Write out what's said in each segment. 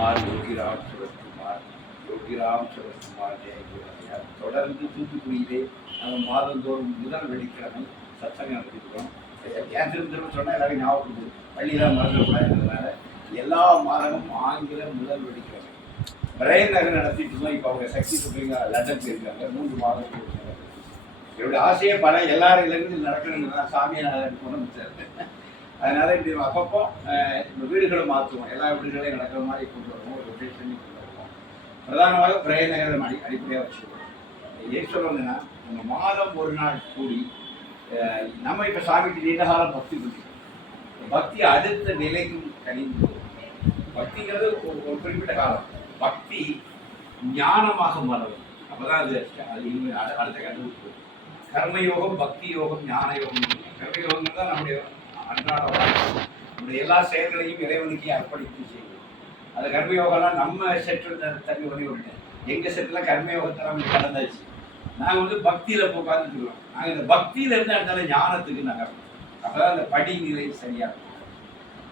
சுரத்குமார், யோகிராம் சுரத்குமார், யோகிராம் சுரத்குமார் ஜெயகுமார். தொடர்ந்து தூத்துக்குடியிலே நம்ம மாதந்தோறும் முதல் வெள்ளிக்கிழமை சத்சங்கம் நடத்திக்கிறோம். கேன்சர் திரும்ப சொன்னால் எல்லாரும் ஞாபகம் பள்ளியெல்லாம் மறந்துக்கூடாதுன்றதுனால எல்லா மாதமும் ஆங்கிலம் முதல் வெள்ளிக்கிழமை பிரைன் நகர் நடத்திட்டு இருந்தோம். இப்போ அவங்க சக்தி சொல்றீங்க லண்டன் போயிருக்காங்க. 3 மாதம் என்னுடைய ஆசையே பல எல்லாரும் இலங்கையில் நடக்கணுங்கிறதா சாமியை நான் கொண்டு. அதனால இப்படி அப்பப்போ இந்த வீடுகளை மாற்றுவோம். எல்லா வீடுகளையும் நடக்கிற மாதிரி கொண்டு வருவோம். ரொட்டேட் பண்ணி கொண்டு வருவோம். பிரதானமாக பிரைன் நகரம் அடிப்படையாக வச்சுருவோம். ஏன் சொல்லுவாங்கன்னா நம்ம மாதம் ஒரு நாள் கூடி நம்ம இப்போ சாமிக்கு நீண்ட காலம் பக்தி கொடுக்கிறோம். பக்தி அடுத்த நிலைக்கும் கணிந்து பக்திங்கிறது ஒரு குறிப்பிட்ட காலம். பக்தி ஞானமாக மாறும். அப்போதான் அது அடுத்த கண்டுபிடிப்பு. கர்மயோகம், பக்தி யோகம், ஞான யோகம். கர்மயோகம் தான் நம்முடைய அன்றாட வாழ்க்கை. நம்முடைய எல்லா செயல்களையும் இறைவனுக்கே அர்ப்பணித்து செய்வோம். அந்த கர்மயோகம்லாம் நம்ம செட்டில் தண்ணி பண்ணி விட்டேன். எங்கள் செட்டில் கர்மயோகத்தை நம்ம கடந்தாச்சு. நாங்கள் பக்தியில் உட்காந்துருக்கிறோம். நாங்கள் இந்த பக்தியில இருந்து அடுத்தால ஞானத்துக்கு நகரும். அப்போதான் அந்த படிநிலை சரியாக இருக்கும்.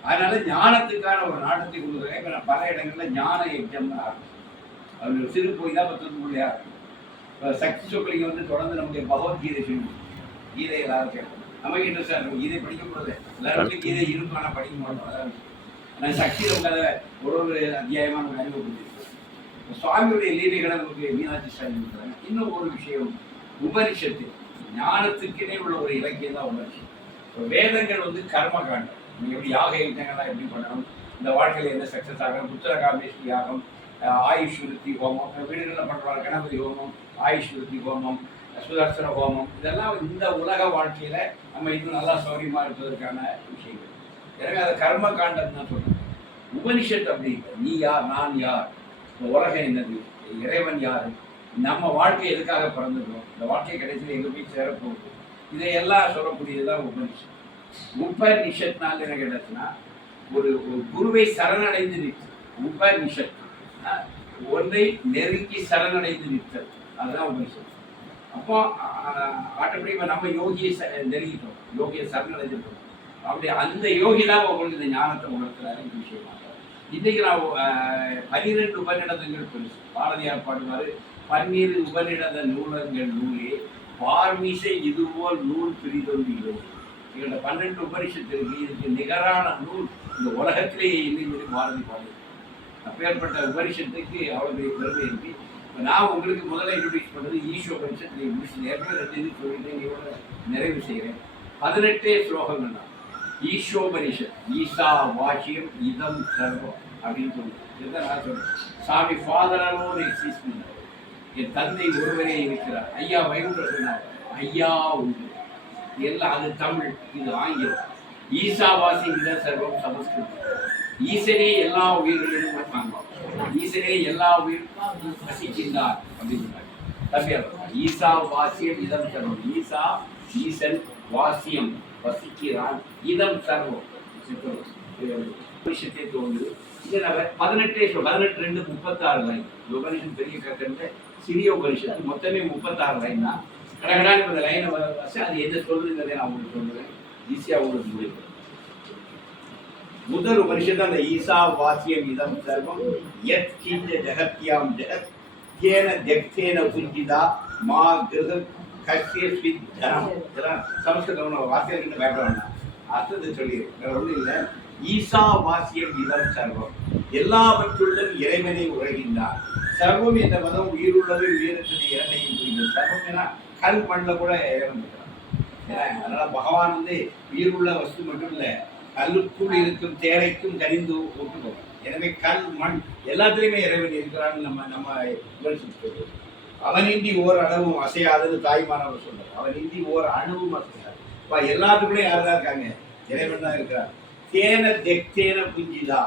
அதனால ஞானத்துக்கான ஒரு நாட்டத்தை கொடுக்குறேன். இப்போ நான் பல இடங்களில் ஞான யஜ்ஜம் ஆரம்பிச்சு அவர்கள் சிறு போய் தான் 19 இருக்கும். இப்போ சக்தி சொற்களிங்க தொடர்ந்து நம்முடைய பகவத்கீதை சொல்லி கீதை எல்லாரும் கேட்போம். நமக்கு இன்ட்ரெஸ்டாக இருக்கும். கீதை படிக்கக்கூடாது. எல்லாருமே கீதை இருக்கும், ஆனால் படிக்க மாட்டோம். அதான் நான் சக்தியில் உட்காத ஒரு அத்தியாயமாக நமக்கு அறிமுகப்படுத்திருக்கோம். சுவாமியுடைய லீலைகளை நமக்கு மீனாட்சி சாமி கொடுக்குறாங்க. இன்னும் ஒரு விஷயம், உபனிஷத்து ஞானத்துக்குனே உள்ள ஒரு இலக்கியம் தான் உபனிஷத்து. இப்போ வேதங்கள் கர்ம காண்டம். நீங்கள் எப்படி யாக யஜ்ஞங்கள்லாம் எப்படி பண்ணணும், இந்த வாழ்க்கையில் என்ன சக்ஸஸ் ஆகணும், புத்திரகாமேஸ்வரி யாகம், ஆயுஷ் விருத்தி ஹோமம், வீடுகளில் பண்ணுறாங்க கணபதி ஹோமம், ஆயுஷ் விருத்தி ஹோமம், சுதர்சன ஹோமம், இதெல்லாம் இந்த உலக வாழ்க்கையில் நம்ம இன்னும் நல்லா சௌரியமாக இருப்பதற்கான விஷயங்கள். எனவே அதை கர்ம காண்டம் தான் சொல்கிறேன். உபனிஷத்து அப்படி இல்லை. நீ யார், நான் யார், இந்த உலகம் என்னது, இறைவன் யார், நம்ம வாழ்க்கை எதுக்காக பிறந்துக்கிறோம், இந்த வாழ்க்கை கடைசியில் எங்கே போய் சேரப்போகுது, இதையெல்லாம் சொல்லக்கூடியதுதான் உபனிஷத். உபனிஷத்னால என்ன கேட்டதுன்னா ஒரு குருவை சரணடைந்து நிற்று. உபனிஷத் ஒன்றை நெருங்கி சரணடைந்து நிற்கிறது, அதுதான் உபனிஷத். அப்போ ஆட்டோமேட்டிக்காக நம்ம யோகியை நெருங்கிட்டோம், யோகியை சரணடைஞ்சிட்டோம். அப்படி அந்த யோகி தான் உங்களுக்கு இந்த ஞானத்தை உணர்த்துறாரு. இந்த விஷயமாக இன்றைக்கு நான் 12 உபநிடதங்கள் பெருசு. பாரதியார் பாடுவார், 12 உபநிடத நூலங்கள் நூலே பார்மிசை இதுபோல் நூல் பிரிதொன்று இல்லை. எங்களோட 12 உபனிஷத்து இருக்கு. இதுக்கு நிகரான நூல் இந்த உலகத்திலேயே இல்லை பாரதி பாடு. அப்பேற்பட்ட உபனிஷத்துக்கு அவ்வளோ பெரிய பெருமை இருக்கு. இப்போ நான் உங்களுக்கு முதல்ல இன்ட்ரோடியூஸ் பண்ணுறது ஈஷோபனிஷத்து முடிச்சு ஏற்கனவே 2 இது சொல்லிட்டு இவ்வளோ நிறைவு செய்கிறேன். 18 ஸ்லோகங்கள் தான் ஈஷோபனிஷத். ஈசா வாக்கியம் இதம் சர்வம் அப்படின்னு சொல்லுவேன். இதுதான் நான் சொல்றேன். சாமி ஃபாதர் அலோன் எக்ஸிஸ்ட் பண்ணார். என் தந்தை ஒருவரே இருக்கிறார். ஐயா வைகுண்டர் சொன்னார், ஐயா உண்டு. எல்லாம் அது தமிழ், இது ஆங்கிலம். ஈசா வாசியம் இதம் சர்வம் சமஸ்கிருதம். ஈசனே எல்லா உயிர்களிலும் இருக்காங்க. ஈசனே எல்லா உயிரும் வசிக்கின்றார் அப்படின்னு சொன்னார். தம்பியா ஈசா வாசியம் இதம் சர்வம். ஈசா ஈசன், வாசியம் வசிக்கிறான், இதம் சர்வம் விஷயத்தை தோன்று. இது நம்ம 18 36 லைன். உபனிஷன் பெரிய கற்கண்ட சிறிய உபனிஷத்து மொத்தமே 36 லைன் தான். கடகடான இந்த லைனை வச்சு அது எந்த சொல்றதுங்கிறதே நான் உங்களுக்கு சொல்லுவேன். ஈஸியாக உங்களுக்கு முடியும். முதல் உபனிஷத்து அந்த ஈசா வாசியம் இதம் சர்வம் யத் கிஞ்ச ஜகத்யாம் ஜெகத் கேன ஜெக்தேன புஞ்சிதா மா கிருத சமஸ்கிருதம் வாசியம் பேக்ரவுண்ட் அர்த்தத்தை சொல்லிடுறேன். வேற ஒன்றும் இல்லை. ஈசா வாசியம் இதம் சர்வம், எல்லாவற்றுள்ளும் இறைவனை உரைகின்றார். சர்வம் என்ற பதம் உயிருள்ளவை உயிரற்றது இரண்டையும் புரிகிறது. சர்வம் ஏன்னா கல் மண்ணில் கூட இறைவன் இருக்கிறான். அதனால பகவான் உயிருள்ள வஸ்து மட்டும் இல்லை, கல்லுக்குள் இருக்கும் தேரைக்கும் கனிந்து ஒட்டுப்போம். எனவே கல் மண் எல்லாத்துலேயுமே இறைவன் இருக்கிறான்னு நம்ம சொல்லுவோம். அவனின்றி ஓர் அணுவும் அசையாதது தாய்மானவர் சொல்றார். அவனின்றி ஓர் அணுவும் அசையாது. எல்லாத்துக்குள்ளே யார் தான் இருக்காங்க, இறைவன் தான் இருக்கிறார். தேன தெக்தேன புஞ்சிதா,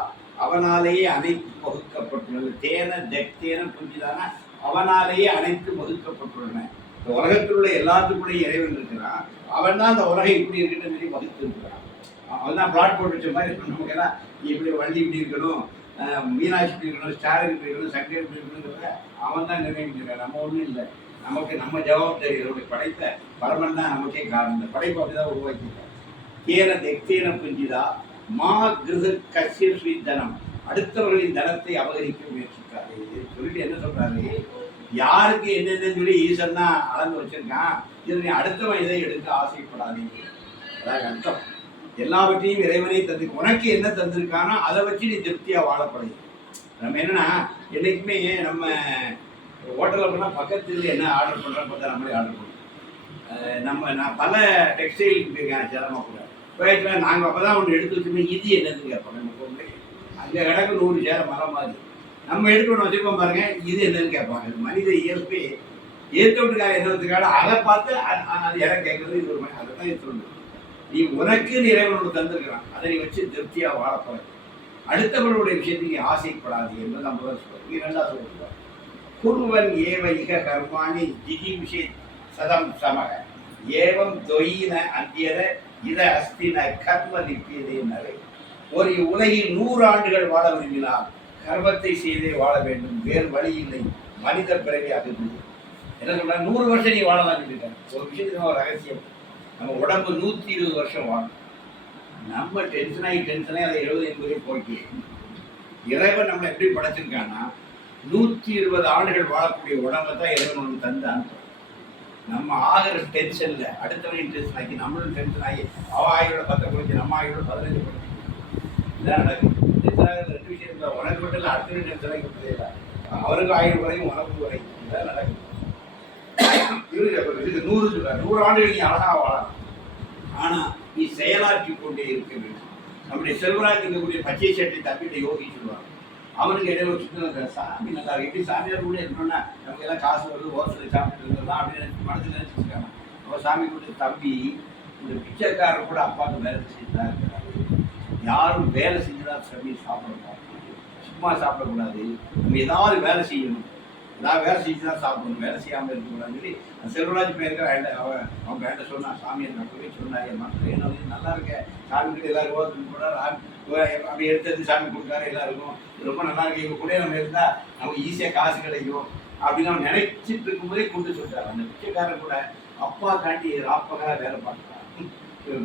அவனாலேயே அனைத்து வகுக்கப்பட்டுள்ளது. தேன தெக்தேன புஞ்சிதானா அவனாலேயே அனைத்து வகுக்கப்பட்டுள்ளன. இந்த உலகத்தில் உள்ள எல்லாத்துக்குள்ளே இறைவன் இருக்கிறான். அவன் தான் அந்த உலகம் இப்படி இருக்குன்னு சொல்லி வகுத்து இருக்கிறான். அவன் தான் பிளாட் போட்டு வச்ச மாதிரி நமக்கு எல்லாம் இப்படி வண்டி இப்படி இருக்கணும், மீனாட்சி இப்படி இருக்கணும், ஸ்டாலின் இப்படி இருக்கணும், சங்கர் இப்படி இருக்கணுங்கிறத அவன் தான் நிர்ணயிக்கிறான். நம்ம ஒன்றும் இல்லை. நமக்கு நம்ம ஜவாப்தாரி. இதோடைய படைத்த பரமன் தான் நமக்கே காரணம். இந்த படைப்பு அப்படிதான் உருவாக்கிட்டார். தேன தெக்தேன புஞ்சிதா மா கிருத கசிய ஸ்ரீதனம், அடுத்தவர்களின் தனத்தை அபகரிக்க முயற்சிக்காது. சொல்லிட்டு என்ன சொல்றாரு, யாருக்கு என்னென்னு சொல்லி ஈசன் தான் அளந்து வச்சிருக்கான், இதை நீ அடுத்தவன் இதை எடுக்க ஆசைப்படாதீங்க. அதாவது அர்த்தம், எல்லாவற்றையும் இறைவனை தந்து உனக்கு என்ன தந்திருக்கானோ அதை வச்சு நீ திருப்தியா வாழப்படையும். நம்ம என்னன்னா என்னைக்குமே நம்ம ஹோட்டலில் போனால் பக்கத்துல என்ன ஆர்டர் பண்ணுறோம் பார்த்தா நம்மளே ஆர்டர் பண்ணுவோம். நான் பல டெக்ஸ்டைல் போயிருக்கேன் சேலமாக கூட போயிட்டு நாங்கள் அப்போ தான் ஒன்று எடுத்து வச்சுருந்தோம், இது என்னதுன்னு கேட்போம். நம்ம பொருளை அங்கே கிடக்கு 100 சேலை மரம் மாதிரி நம்ம எடுத்து ஒன்று வச்சுருக்கோம் பாருங்க, இது என்னன்னு கேட்பாங்க. மனித இயல்பே ஏற்றவட்டுக்காக என்னத்துக்காக அதை பார்த்து அது இடம் கேட்கறது இது ஒரு அதை தான் சொல்லணும். நீ உனக்கு இறைவனோடு தந்திருக்கிறான், அதை நீ வச்சு திருப்தியாக வாழப்போற. அடுத்தவர்களுடைய விஷயத்துக்கு ஆசைப்படாது என்று நம்ம தான் சொல்றோம். இரண்டாவது சொல்லுவார், குருவன் ஏவ இக கர்மானி ஜிகி விஷய சதம் சமக ஏவம் தொயின அந்தியத இத அஸ்தின கர்ம நிற்பியதே நரை. ஒரு உலகில் 100 ஆண்டுகள் வாழ விரும்பினால் கர்மத்தை செய்தே வாழ வேண்டும், வேறு வழி இல்லை, மனித பிறவி ஆகுது. என்ன சொல்ற, 100 வருஷம் நீ வாழலாம் இருக்க. ஒரு விஷயத்துக்கு ஒரு ரகசியம், நம்ம உடம்பு 120 வருஷம் வாழும். நம்ம டென்ஷனாகி அதை 70-80 போய்க்கு இறைவன் நம்மளை எப்படி படைச்சிருக்கான்னா 120 ஆண்டுகள் வாழக்கூடிய உடம்பை தான் இறைவன் ஒன்று தந்தான். நம்ம ஆகிற டென்ஷன்ல அடுத்தவனையும் டென்ஷன் ஆக்கி நம்மளும் டென்ஷன் ஆகி அவ ஆயோட 10 குறைச்சி நம்ம ஆயோட 15 குறைச்சி இதான் நடக்கும். டென்ஷன் ஆகிற 2 விஷயம் இல்லை, உனக்கு மட்டும் இல்லை அடுத்த டென்ஷன் ஆகி கொடுத்ததே இல்லை, அவருக்கும் ஆயுள் குறையும் உனக்கும் குறையும். இதான் நடக்கும். இது 100 சொல்றாரு, 100 ஆண்டுகள் நீ அழகா வாழலாம், ஆனா நீ செயலாற்றி கொண்டே இருக்க வேண்டும். நம்முடைய செல்வராஜ் இருக்கக்கூடிய பச்சை சட்டை தப்பிட்ட யோகி சொல்லுவாங்க, அவனுக்கு இடையில ஒரு சின்ன சாமி நல்லா இருக்கு, எப்படி சாமியார் கூட இருக்கணும்னா நமக்கு எல்லாம் காசு வருது ஓசல் சாப்பிட்டு இருந்தோம் அப்படின்னு மனசில் நினைச்சிருக்காங்க. அவன் சாமி கூட தம்பி இந்த பிச்சைக்காரர் கூட அப்பாவுக்கு வேலை செஞ்சு தான் இருக்கிறாரு, யாரும் வேலை செஞ்சுதான் சாமி சாப்பிடணும், சும்மா சாப்பிடக்கூடாது, நம்ம ஏதாவது வேலை செய்யணும், ஏதாவது வேலை செஞ்சு தான் சாப்பிடணும், வேலை செய்யாமல் இருக்கக்கூடாதுன்னு சொல்லி செல்வராஜ் பேருக்கு அவங்க வேண்ட சொன்னான். சாமி என்ன போய் சொன்னார், மக்கள் என்ன நல்லா இருக்க சாமி கிட்ட எல்லாரும் ஓரத்துக்கு கூட அப்படி எடுத்து சாமி கொடுக்காரு எல்லாருக்கும், ரொம்ப நல்லா இருக்கு, இவங்க கூட நம்ம இருந்தால் நமக்கு ஈஸியாக காசு கிடைக்கும் அப்படின்னு நம்ம நினைச்சிட்டு இருக்கும்போதே கொண்டு சொல்லிட்டாரு. அந்த பிச்சைக்காரன் கூட அப்பா காட்டி ராப்பகலாக வேலை பார்க்குறான்,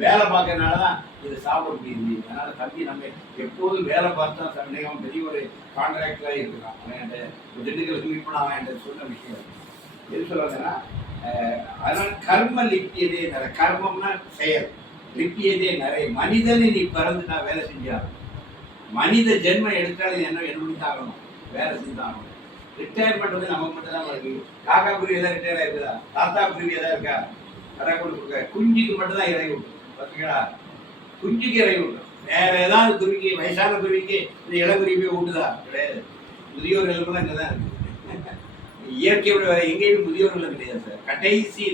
வேலை பார்க்கறதுனால தான் இதை சாப்பிட முடியுது. அதனால தம்பி நம்ம எப்போதும் வேலை பார்த்தா சந்தேகம் பெரிய ஒரு கான்ட்ராக்டராக இருக்கிறான். அவன் என்கிட்ட திண்டுக்கல் மீட் பண்ண அவன் என்கிட்ட சொன்ன விஷயம் எது சொல்றாங்கன்னா, அதனால கர்ம லிப்பியதே நிறைய, கர்மம்னா செயல், லிப்பியதே நிறைய. மனிதனை நீ பிறந்துட்டா வேலை செஞ்சாலும், மனித ஜென்மம் எடுத்தாலும் என்ன பண்ணி ஆகணும், வேலை செஞ்சாகணும். ரிட்டையர்மெண்ட் வந்து நமக்கு மட்டும் தான் இருக்கு. காக்கா குருவி எதாவது ரிட்டையர் ஆயிருக்குதா, தாத்தா குருவி எதாவது இருக்கா, அதான் கொடுக்க குஞ்சுக்கு மட்டும் தான் இறங்கி விட்டுரும். பார்த்தீங்களா, குஞ்சுக்கு இறங்கி விட்டுரும். வேற ஏதாவது குருவிக்கு, வயசான குருவிக்கு இந்த இளங்குருவி விட்டுதா கிடையாது. முதியோர் எலும்புலாம் இங்கே தான் இருக்கு. இயற்கையோட வேற எங்கேயும் முதியோர்கள் கிடையாது சார். கடைசி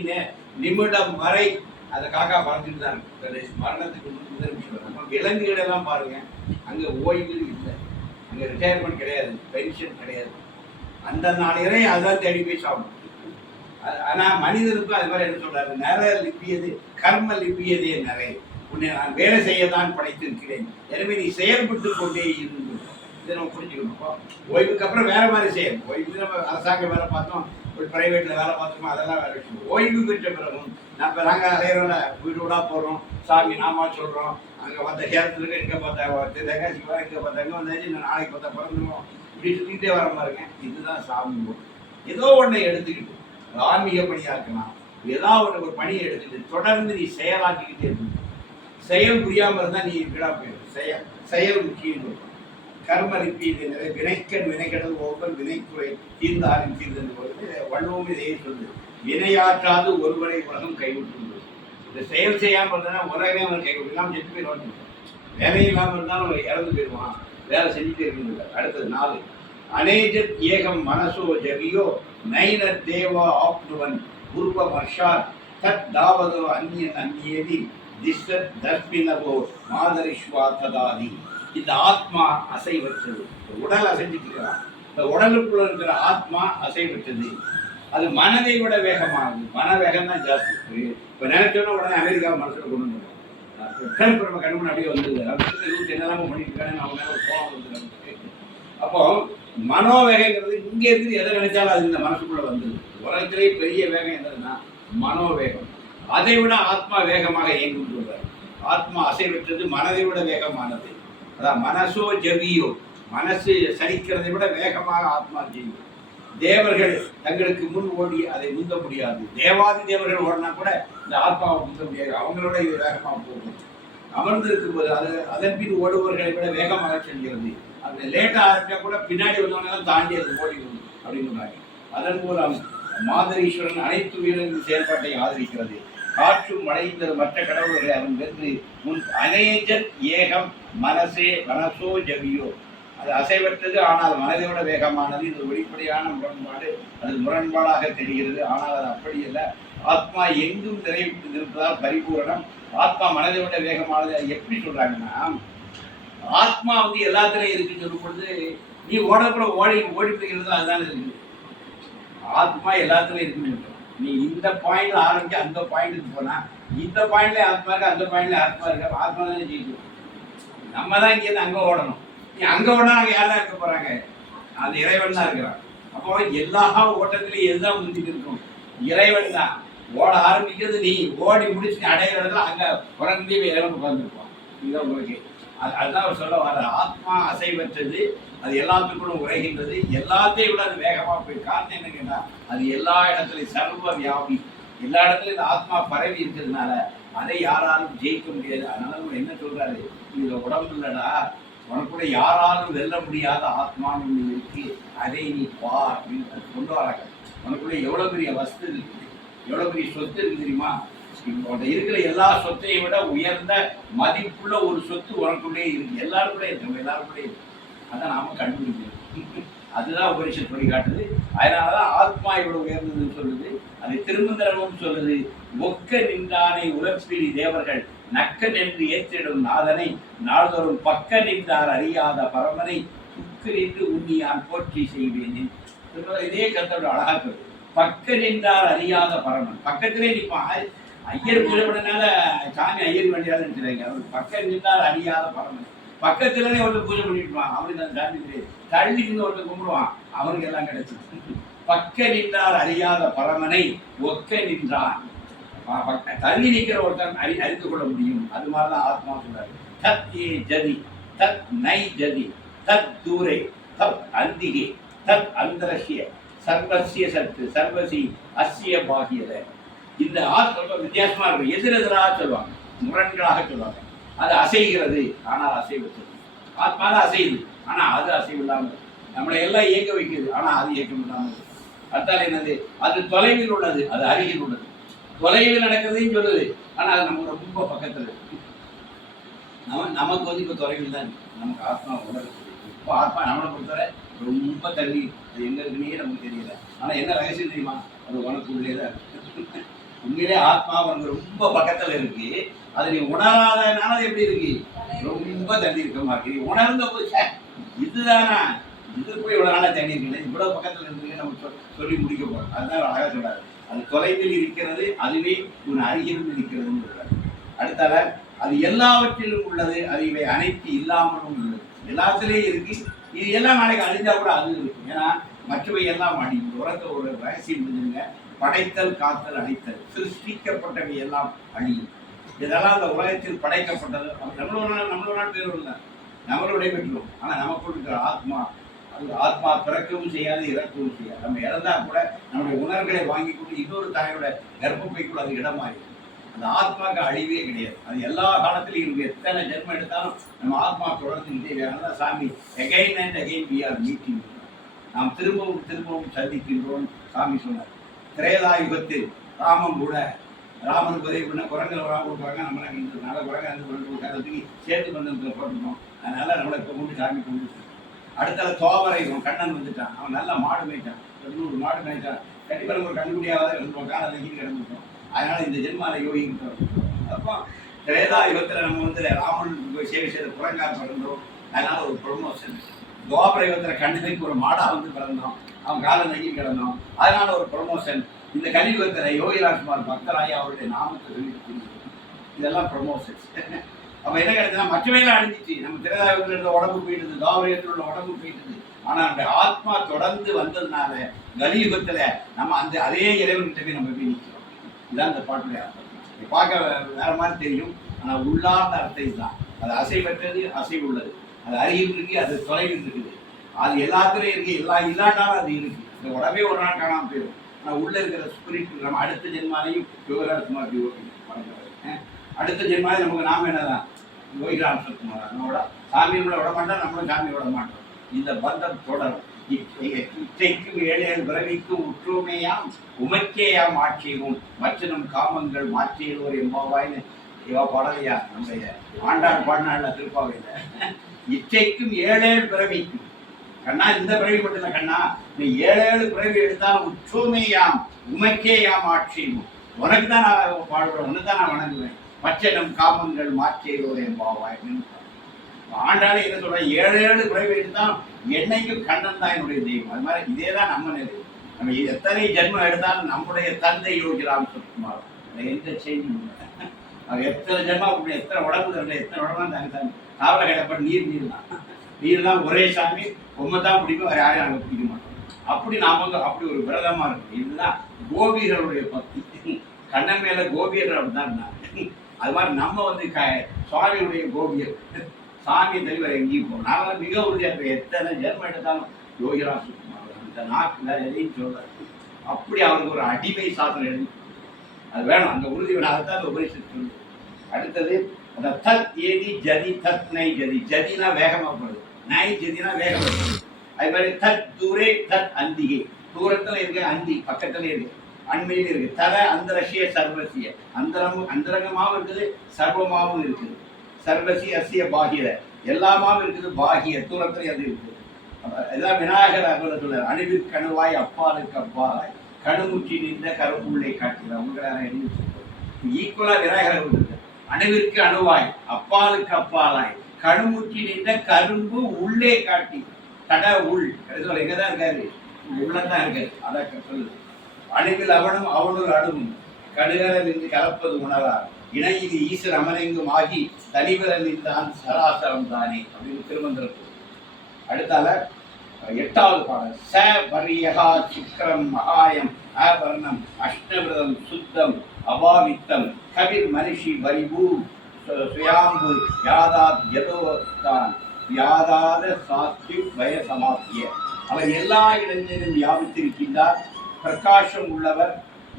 நிமிடம் வரை அந்த காக்கா பறந்துட்டு தான் இருக்கு. கடைசி மரணத்துக்கு முதல் விஷயம். நம்ம விலங்குகள் எல்லாம் பாருங்க, அங்கே ஓய்வு இல்லை, அங்கே ரிட்டையர்மெண்ட் கிடையாது, பென்ஷன் கிடையாது. அந்த நாளையரை அதான் தேடி போய் சாப்பிடும். ஆனால் மனிதனுக்கும் அது மாதிரி என்ன சொல்றாரு, நிறைய லிப்பியது கர்ம லிப்பியதே நிறைய, உன்னை நான் வேலை செய்ய தான் படைத்திருக்கிறேன், எனவே நீ செயல்பட்டு கொண்டே இருந்து. இதை நம்ம புரிஞ்சுக்கணும். ஓய்வுக்கு அப்புறம் வேற மாதிரி செய்யணும். ஓய்வு நம்ம அரசாங்க வேலை பார்த்தோம், ஒரு பிரைவேட்ல வேலை பார்த்தோமோ அதெல்லாம் வேற விஷயம். ஓய்வு பெற்ற பிறகும் நம்ம நாங்கள் அலையிறோம்ல, வீடு வீடா போடுறோம், சாமி நாமா சொல்றோம், அங்கே பார்த்த ஹேரத்துல எங்கே பார்த்தா தெங்காசி வர எங்கே பார்த்தா எங்கே வந்தாச்சு, நாளைக்கு பார்த்தா பிறந்துடும், இப்படி சுற்றிக்கிட்டே வர மாதிரிங்க. இதுதான் சாமி. ஏதோ ஒன்றை எடுத்துக்கிட்டு ஆன்மீக பணியாக இருக்கலாம், ஏதாவது ஒரு பணியை எடுத்துக்கிட்டு தொடர்ந்து நீ செயலாக்கிக்கிட்டே இருக்கணும். செயல் புரியாமல் இருந்தால் நீ விடா போயிடும். செயல் முக்கியம். கர்ம லிப்பியது நிறைய, வினைக்கண் வினைக்கடல் ஒவ்வொரு வினைக்குறை தீர்ந்தாரின் தீர்ந்து வள்ளுவம் இதையே சொல்லுது. வினையாற்றாது ஒருவரை உலகம் கைவிட்டு. இந்த செயல் செய்யாமல் இருந்தால் உலகமே அவன் கைவிட்டு இல்லாமல் செத்து போயிடுவான். வேலை இல்லாமல் இருந்தாலும் இறந்து போயிடுவான், வேலை செஞ்சுட்டே இருக்கின்றது. அடுத்தது 4, அநேஜத் ஏகம் மனசோ ஜகியோ நைன தேவா ஆப்னுவன் பூர்வ மர்ஷார் தத் தாவதோ அந்நியன் அந்நியதி திஷ்டத் தர்பினவோ மாதரிஷ்வா ததாதி. இந்த ஆத்மா அசைவற்றது. உடல் அசைஞ்சிட்டு இருக்கிறான், இந்த உடலுக்குள்ள இருக்கிற ஆத்மா அசைவற்றது. அது மனதை விட வேகமாகுது. மன வேகம் தான் ஜாஸ்தி. இப்போ நினைச்சோன்னா உடனே அமெரிக்காவை மனசில் கொண்டு வந்துடும். நம்ம கண்ணு அப்படியே வந்துடுது, என்னெல்லாம பண்ணிட்டு இருக்காங்க, அவங்க மேலே கோபம் வந்துடும். அப்போ மனோவேகங்கிறது இங்கே இருக்குது, எதை நினைச்சாலும் அது இந்த மனசுக்குள்ள வந்துடுது. உலகத்திலே பெரிய வேகம் என்னதுன்னா மனோவேகம். அதை விட ஆத்மா வேகமாக இயங்கி சொல்றாரு. ஆத்மா அசைவற்றது, மனதை விட வேகமானது. அதான் மனசோ ஜவியோ, மனசு சலிக்கிறதை விட வேகமாக ஆத்மா செய்யும். தேவர்கள் தங்களுக்கு முன் ஓடி அதை முந்த முடியாது. தேவாதி தேவர்கள் ஓடினா கூட இந்த ஆத்மாவை முந்த முடியாது. அவங்களோட இது வேகமாக போகும். அமர்ந்திருக்கும் போது அதன் பின் ஓடுபவர்களை விட வேகமாக செல்கிறது. அந்த லேட்டாக ஆரம்பிச்சா கூட பின்னாடி வந்தவங்க தாண்டி அது ஓடிடும் அப்படின்னு. அதன் மூலம் மாதரீஸ்வரன் அனைத்து உயிரினங்களின் செயல்பாட்டை ஆதரிக்கிறது. காற்றும் மழைந்தது மற்ற கடவுள்களை அவன் வென்று முன் அநேஜன் ஏகம் மனசே மனசோ ஜவியோ. அது அசைவற்றது, ஆனால் மனதை விட வேகமானது. இது வெளிப்படையான முரண்பாடு. அது முரண்பாடாக தெரிகிறது, ஆனால் அது அப்படியல்ல. ஆத்மா எங்கும் நிறைவேற்றி இருப்பதால் பரிபூரணம். ஆத்மா மனதை விட வேகமானது. அது எப்படி சொல்றாங்கன்னா, ஆத்மா எல்லாத்துலையும் இருக்குன்னு சொல்லும் பொழுது நீ ஓடக்கூட ஓடி போய்கிறது அதுதான் இருக்குது. ஆத்மா எல்லாத்துலையும் இருக்குன்னு நீ இந்த பாயிண்ட்ல ஆரம்பிச்சு அந்த பாயிண்ட்டுக்கு போனா இந்த பாயிண்ட்ல ஆத்மா இருக்கு, அந்த பாயிண்ட்ல ஆத்மா இருக்கு. ஆத்மா தானே ஜெயிக்கும். நம்ம தான் இங்கேருந்து அங்கே ஓடணும். நீ அங்கே ஓடனா அங்கே யாரெல்லாம் இருக்க போறாங்க? அது இறைவன் தான் இருக்கிறான். அப்போ எல்லா ஓட்டத்திலையும் எதுதான் முடிஞ்சுட்டு இருக்கும்? இறைவன் தான். ஓட ஆரம்பிக்கிறது நீ, ஓடி முடிச்சு அடையிற இடத்துல அங்கே குறைந்தே இறைவன் உட்கார்ந்துருப்பான். இதுதான் உங்களுக்கு அதுதான் அவர் சொல்ல வர. ஆத்மா அசைவற்றது, அது எல்லாத்துக்குள்ளும் உரைகின்றது. எல்லாத்தையும் விட அது வேகமாக போய். காரணம் என்ன கேட்டா, அது எல்லா இடத்துலையும் சர்வ வியாபி. எல்லா இடத்துலையும் இந்த ஆத்மா பரவி இருக்கிறதுனால அதை யாராலும் ஜெயிக்க முடியாது. அதனால நம்ம என்ன சொல்றாரு, இதுல உடம்பு இல்லடா, உனக்குள்ள யாராலும் வெல்ல முடியாத ஆத்மான்னு இருக்கு, அதை நீ பா அப்படின்னு கொண்டு வராங்க. உனக்குள்ள எவ்வளவு பெரிய வஸ்து இருக்குது, எவ்வளவு பெரிய சொத்து இருக்கு தெரியுமா? இருக்கிற எல்லா சொத்தையும் விட உயர்ந்த மதிப்புள்ள ஒரு சொத்து உனக்குள்ளே இருக்கு. எல்லாருக்குள்ளே இருக்கு, எல்லாருக்குள்ளே இருக்கு. அதான் நாம கண்டுபிடிக்கணும். அதுதான் உபனிஷத் வழிகாட்டுது. அதனாலதான் ஆத்மா இவ்வளவு உயர்ந்ததுன்னு சொல்லுது. அதை திருமந்திரமும் சொல்லுது. ஒக்க நின்றானை உலப்பிலி தேவர்கள் நக்க நின்று ஏற்றிடும் நாதனை நாள்தோறும் பக்க நின்றார் அறியாத பரமனை துக்கு நின்று உன்னியான் போற்றி செய்வேனே. இதே கருத்தோட அழகா சொல்லுது. பக்க நின்றார் அறியாத பரமன். பக்கத்திலே நிற்பான். ஐயர் பூஜை பண்ணனால சாமி ஐயர் வேண்டியாலும் நினைச்சுறாங்க. அவர் பக்கம் நின்றார் அறியாத பரமன். பக்கத்துலனே ஒருத்தர் பூஜை பண்ணிட்டுவான். அவனுக்கு அந்த சாமி தெரியாது. தள்ளி நின்று ஒருத்தர் கும்பிடுவான். அவனுக்கு எல்லாம் கிடைச்சிது. பக்க நின்றார் அறியாத பரமனை ஒக்க நின்றான். தள்ளி நிற்கிற ஒருத்தன் அறிந்து கொள்ள முடியும். அது மாதிரிதான் ஆத்மா சொல்றாரு. தத் ஏ ஜதி தத் நை ஜதி தத் தூரை தத் அந்திகே தத் அந்தரசிய சர்வசிய சத்து சர்வசி அசிய பாகியத. இந்த ஆத்மா வித்தியாசமா இருக்கும். எதிரெதிராக சொல்லுவாங்க, முரண்களாக சொல்லுவாங்க. அது அசைகிறது, ஆனால் அசைவற்றது. ஆத்மா தான் அசையுது, ஆனா அது அசைவில்லாமல். நம்மளை எல்லாம் இயக்க வைக்குது, ஆனா அது இயக்கம் இல்லாமல். அதால் என்னது, அது தொலைவில் உள்ளது, அது அருகில் உள்ளது. தொலைவில் நடக்கிறதையும் சொல்லுது, ஆனா அது நம்ம ரொம்ப பக்கத்துல இருக்கு. நமக்கு இப்ப தொலைவில் தான் இருக்கு. நமக்கு ஆத்மா உணர்வு. இப்போ ஆத்மா நம்மளை பொறுத்தவரை ரொம்ப தள்ளி, அது எங்க இருக்குன்னே நமக்கு தெரியல. ஆனா என்ன ரகசியம் தெரியுமா, அது உனக்கு உள்ளே தான் இருக்கு. உண்மையிலே ஆத்மா உனக்கு ரொம்ப பக்கத்துல இருக்கு. அது நீ உணராதனால அது எப்படி இருக்கு, ரொம்ப தள்ளி இருக்க மாதிரி. நீ உணர்ந்த போது இதுதானா, இது போய் இவ்வளவு நாளா தண்ணி இருக்குல்ல, இவ்வளவு பக்கத்துல இருக்கு நம்ம சொல்லி முடிக்க போறோம். அதுதான் அழகா சொல்றாரு. அது தொலைவில் இருக்கிறது, அதுவே உன் அருகிலும் இருக்கிறதுன்னு சொல்றாரு. அடுத்தால அது எல்லாவற்றிலும் உள்ளது, அது இவை அனைத்து இல்லாமலும் உள்ளது. எல்லாத்திலேயும் இருக்கு. இது எல்லாம் நாளைக்கு அழிஞ்சா கூட அது இருக்கும். ஏன்னா மற்றவை எல்லாம் அழியும். உலக ஒரு ரகசியம் இருந்துங்க. படைத்தல் காத்தல் அழித்தல், சிருஷ்டிக்கப்பட்டவை எல்லாம் அழியும். இதெல்லாம் அந்த உலகத்தில் படைக்கப்பட்டது. நம்மளோட பேர் இல்லை, நம்மளுடைய பெற்றோம். ஆனா நமக்குள் இருக்கிற ஆத்மா, அந்த ஆத்மா பிறக்கவும் செய்யாது, இறக்கவும் செய்யாது. நம்ம இறந்தா கூட நம்முடைய உணர்வுகளை வாங்கி கொண்டு இன்னொரு தாயோட கர்ப்பப்பைக்குள்ள அது இடமாறிடும். அந்த ஆத்மாவுக்கு அழிவே கிடையாது. அது எல்லா காலத்திலையும் இருக்கு. எத்தனை ஜென்மம் எடுத்தாலும் நம்ம ஆத்மா தொடர்ந்துகிட்டே. வேற சாமி again and again we are meeting. நாம் திரும்பவும் திரும்பவும் சந்திக்கின்றோம் சாமி சொன்னார். திரேதா யுகத்தில் ராமன் கூட, ராமன் உதவி பண்ண குரங்கில் ராம கொடுக்குறாங்க. நம்மளாம் நல்ல குரங்க அந்த குரங்கு சேர்த்து பண்ணத்தில் போட்டுருக்கோம். அதனால நம்மளை இப்போ கொண்டு சாமி கொண்டு. அடுத்த தோவரை கண்ணன் வந்துட்டான். அவன் நல்லா மாடு மேய்ச்சான். 200 மாடு மேய்ச்சான். கண்டிப்பாக நம்ம ஒரு கண்டுபிடியாத 2 காலம் நெகி கிடந்துட்டோம். அதனால இந்த ஜென்மால யோகிக்கிட்டோம். அப்போ திரேதா யுகத்தில் நம்ம ராமன் சேவை செய்த குரங்கார் பிறந்தோம். அதனால ஒரு ப்ரொமோஷன். துவாபர யுகத்தில் கண்ணனுக்கு ஒரு மாடா பிறந்தோம். அவன் காலை நெகி கிடந்தோம். அதனால ஒரு ப்ரொமோஷன். இந்த கலியுகத்தில் யோகிராஜ்குமார் பக்தராகி அவருடைய நாமத்தை சொல்லி இதெல்லாம் ப்ரொமோஷன்ஸ். அப்போ என்ன கிடைச்சதுன்னா மற்றவையெல்லாம் அழிஞ்சிச்சு. நம்ம திரேதாயுகத்தில் இருந்த உடம்பு போயிட்டுது, துவாபரயுகத்தில் உள்ள உடம்பு போயிட்டுது. ஆனால் அந்த ஆத்மா தொடர்ந்து வந்ததுனால கலியுகத்தில் நம்ம அந்த அதே இறைவன்கிட்ட போய் நம்ம போய் நிற்கிறோம். இதுதான் இந்த பாட்டுடைய அர்த்தம். பார்க்க வேற மாதிரி தெரியும், ஆனால் உள்ளார்ந்த அர்த்தம் இதுதான். அது அசைவற்றது, அசைவுள்ளது. அது அருகில் இருக்கு, அது தொலைவில் இருக்குது, அது எல்லாத்துலேயும் இருக்கு. எல்லாம் இல்லாட்டாலும் அது இருக்கு. இந்த உடம்பே ஒரு நாள் காணாமல் போயிடும். ஆனால் உள்ள இருக்கிற ஸ்பிரிட் நம்ம அடுத்த ஜென்மாலையும் யோகராஜ்குமார் யோகி வணங்குறாரு. அடுத்த ஜென்மாலையும் நமக்கு நாம என்னதான் யோகிராம் சத்குமார் நம்மளோட சாமியோட விட மாட்டோம், நம்மளும் சாமியை விட மாட்டோம். இந்த பந்தம் தொடரும். இச்சைக்கும் ஏழையல் பிறவிக்கும் உற்றுமையாம் உமக்கேயாம் ஆட்சியும் மற்ற நம் காமங்கள் மாற்றியதோர் எம்பாவாய்னு இவா பாடலையா நம்முடைய ஆண்டாள் பாடினாள் திருப்பாவையில். இச்சைக்கும் ஏழேழு பிறவிக்கும் கண்ணா, இந்த பிறவி மட்டும் இல்லை கண்ணா, நீ 7 பிறவி எடுத்தாலும் உற்றுமையாம் உமக்கேயாம் ஆட்சியும், உனக்கு தான் நான் பாடுவேன், உனக்கு தான் நான் வணங்குவேன். மற்ற நம் காமங்கள் மாற்றியதோர் எம்பாவாய்னு ஆண்டாளே என்ன சொல்றேன், 7 பிறவி எடுத்தாலும் என்னைக்கும் கண்ணன் தான் என்னுடைய தெய்வம். அது மாதிரி இதே தான் நம்ம நிலை. நம்ம எத்தனை ஜென்மம் எடுத்தாலும் நம்முடைய தந்தை யோகிராம் சத்குமார் எந்த செய்தியும் இல்லை. அவர் எத்தனை ஜென்மம் எத்தனை உடம்பு தரல, எத்தனை உடம்பு தாங்க சாமி காவலை கிடப்ப நீர் தான் நீர் தான் ஒரே சாமி, பொம்மை தான் பிடிக்கும், வேறு யாரையும் நாங்கள் பிடிக்க மாட்டோம். அப்படி நாம அப்படி ஒரு விரதமாக இருக்கும். இதுதான் கோபிகளுடைய பக்தி. கண்ணன் மேலே கோபியர்கள் அப்படிதான் இருந்தாங்க. அது மாதிரி நம்ம சுவாமியுடைய கோபியர். சாமி தலைவர் எங்கேயும் போகும். நாங்கள் மிக உறுதியாக எத்தனை ஜென்மம் எடுத்தாலும் யோகிராம் சுக்குமார் அந்த நாக்கில் எதையும் சொல்றாரு. அப்படி அவருக்கு ஒரு அடிமை சாதனை எழுதி அது வேணும். அந்த உறுதி வேணும். அதுதான் அந்த உபரிசத்து சொல்லுது. அடுத்தது அந்த தத் ஏதி ஜதி தத் நை ஜதி. ஜதினா வேகமாக போடுது, நை ஜதினா வேகமாக போடுது. அது மாதிரி தத் தூரே தத் அந்திகை. தூரத்தில் இருக்கு, அந்தி பக்கத்துல இருக்கு, அண்மையில் இருக்கு. தர அந்தரசிய சர்வசிய. அந்தரங்கமாகவும் இருக்குது, சர்வமாகவும் இருக்குது. சர்வசி அசிய பாகிர எல்லாமாவும் இருக்குது, பாகிய தூரத்துல அது இருக்குது. எல்லாம் விநாயகர் அகல சொல்றார். அணுவிற்கு அணுவாய் அப்பாலுக்கு அப்பாலாய் கணுமுற்றி நின்ற கரும்புள்ளை காட்டுகிறார். உங்களுக்கு ஈக்குவலா விநாயகர் இருக்கு. அணுவிற்கு அணுவாய் அப்பாலுக்கு அப்பாலாய் கணுமுற்றி நின்ற கரும்பு உள்ளே காட்டி கட உள் எங்கதான் இருக்காரு, உள்ளதான் இருக்காரு. அதான் சொல்லுது. அணுவில் அவனும் அவனொரு அணுவும் கடுகரல் என்று கலப்பது உணரார். இணையில் ஈஸ்வர அமரெங்கும் ஆகி தனிவிரல் நின்றான் சராசரம் தானே அப்படின்னு திருமந்திரம். அடுத்தால 8வது பாடல். ச பரியகா சுக்கரம் மகாயம் ஆபரணம் அஷ்டவிரதம் சுத்தம் அபாவித்தம் கவிர் மனிஷி பரிபூ சுயாம்பு யாதாத் யதோதான் யாதாத சாத்தி பய சமாப்பிய. அவர் எல்லா இடங்களிலும் வியாபித்திருக்கின்றார். பிரகாசம் உள்ளவர்,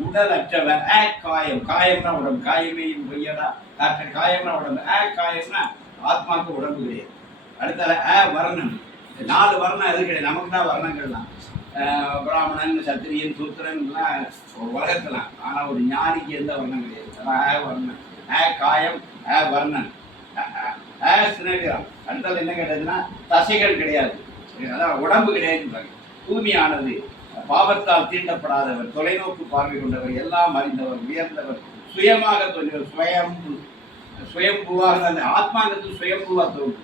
உடல் அற்றவர். காயம், காயம்னா உடம்பு, காயமே பொய்யடா காயம்னா உடம்பு. காயம்னா ஆத்மாவுக்கு உடம்பு கிடையாது. அடுத்தால வர்ணம். 4 வர்ணம் எது கிடையாது, நமக்கு தான் வர்ணங்கள் தான். பிராமணன் சத்திரியன் சூத்திரன்லாம் உலகத்துலாம். ஆனால் ஒரு ஞானிக்கு எந்த வர்ணம் கிடையாது. அதான் வர்ணம். காயம் வர்ணன் சினவிரம். அடுத்தால என்ன கிடையாதுன்னா தசைகள் கிடையாது, அதான் உடம்பு கிடையாதுன்றாங்க. தூய்மையானது, பாவத்தால் தீண்டப்படாதவர், தொலைநோக்கு பார்வை கொண்டவர், எல்லாம் அறிந்தவர், உயர்ந்தவர், சுயமாக தோன்றியவர். சுயம்புவாக அந்த ஆத்மாங்கிறது சுயம்புவா தோன்று.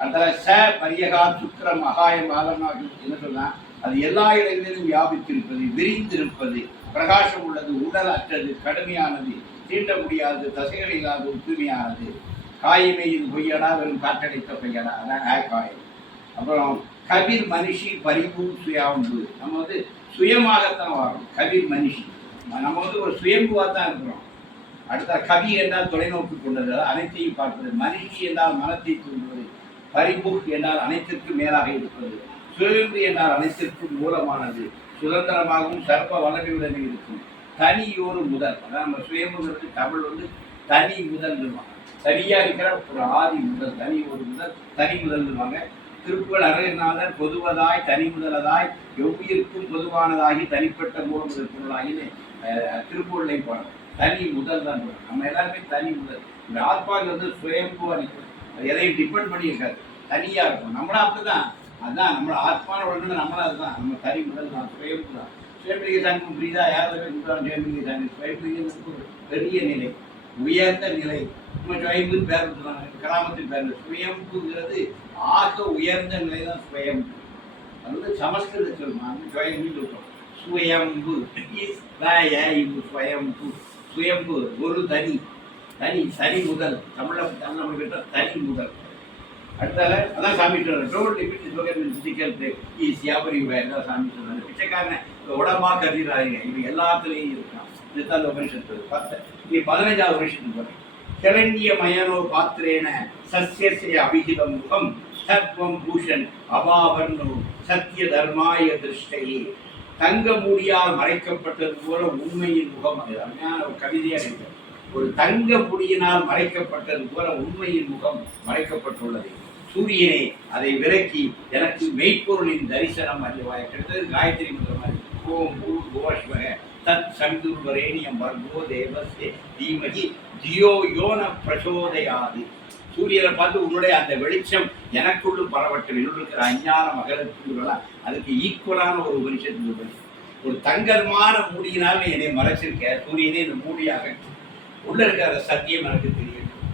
அதனால ச பரியகா சுக்கரம் மகாயம் ஆலமாக என்ன சொல்லலாம், அது எல்லா இடங்களிலும் வியாபித்திருப்பது, விரிந்திருப்பது, பிரகாசம் உள்ளது, உடல் அற்றது, கடுமையானது, தீண்ட முடியாது, தசைகள் இல்லாத தூய்மையானது. காயமே இது பொய்யடா, வெறும் காற்றடைத்த பொய்யடா, அதான் காயம். அப்புறம் கபீர் மனிஷி பரிபூ சுயாம்பு. நம்ம சுயமாகத்தான் வாழணும். கபீர் மனிஷி நம்ம ஒரு சுயம்புவாக தான் இருக்கிறோம். அடுத்த கவி என்றால் தொலைநோக்கு கொண்டது, அனைத்தையும் பார்ப்பது. மனிஷி என்றால் மனத்தை தூண்டுவது. பரிபூ என்றால் அனைத்திற்கும் மேலாக இருப்பது. சுயம்பு என்றால் அனைத்திற்கும் மூலமானது, சுதந்திரமாகவும் சர்வ வல்லமையுடனே இருக்கும். தனியொரு முதல். அதான் நம்ம சுயம்புங்கிறது தமிழ் தனி முதல். தனியா இருக்கிற ஒரு ஆதி முதல், தனி ஒரு முதல், தனி முதல்வாங்க. திருப்புகள் அருகநாதர் பொதுவதாய் தனி முதலதாய் எவ்விற்கும் பொதுவானதாகி தனிப்பட்ட மூலமுதல் பொருளாகின்னு திருப்புகளை போனோம். தனி முதல் தான் போனோம். நம்ம எல்லாருமே தனி முதல். இந்த ஆத்மாவுக்கு சுயம்புவா நிற்கும். அது எதையும் டிபெண்ட் பண்ணி இருக்காது, தனியா இருக்கும். நம்மளா அப்படிதான். அதுதான் நம்மள ஆத்மான உடனே நம்மளா அதுதான். நம்ம தனி முதல் தான், சுயம்பு தான். சுயம்பிரிகை சாமி புரியுதா? யாருமே சுயம்பிரிகை சாமி. சுயம்பிரிகை பெரிய நிலை, உயர்ந்த நிலை. சுயம்புன்னு பேர் சொல்லுவாங்க, கிராமத்தின் பேர். சுயம்புங்கிறது ஆக உயர்ந்த நிலை தான் சுயம்பு. அது சமஸ்கிருத சொல்லுவாங்க, சுயம்பு சொல்லுவோம். சுயம்பு சுயம்பு. சுயம்பு ஒரு தனி, தனி சரி முதல். தமிழ் கிட்ட தனி முதல். அடுத்தால அதான் சாமி சொல்றாரு. டோன்ட் லிமிட் பிசிக்கல் ஈஸியாக தான் சாமி சொல்றாரு. பிச்சைக்காரனை உடம்பா கருதிடாதீங்க, இது எல்லாத்துலேயும் இருக்கான். இதுதான் உபனிஷத்து 10. நீ 15வது உபனிஷத்துக்கு போறேன். கிரண்ய மயனோ பாத்திரேன சஸ்யசிய அபிஹிதம் முகம் தத்வம் பூஷன் அபாவர்ணு சத்திய தர்மாய திருஷ்டையே. தங்க மூடியால் மறைக்கப்பட்டது போல உண்மையின் முகம். அது அருமையான ஒரு கவிதையா இருக்கு. ஒரு தங்க முடியினால் மறைக்கப்பட்டது போல உண்மையின் முகம் மறைக்கப்பட்டுள்ளது. சூரியனே, அதை விலக்கி எனக்கு மெய்ப்பொருளின் தரிசனம் அறிவாய. கிட்டத்தட்ட காயத்ரி மந்திரம் மாதிரி. ஓம் பூ கோஷ்மக தத் சந்துர்வரேணியம் வர்கோ தேவஸ்ய தீமகி தியோ யோன பிரசோதயாது. சூரியனை பார்த்து உன்னுடைய அந்த வெளிச்சம் எனக்குள்ளும் பரவட்டும். இன்னொரு இருக்கிற அஞ்ஞான மகளுக்கு அதுக்கு ஈக்குவலான ஒரு வெளிச்சத்துக்கு ஒரு தங்கமான மூடியினால் என்னை மறைச்சிருக்க. சூரியனே இந்த மூடியாக உள்ள இருக்கிற சத்தியம் எனக்கு தெரியட்டும்,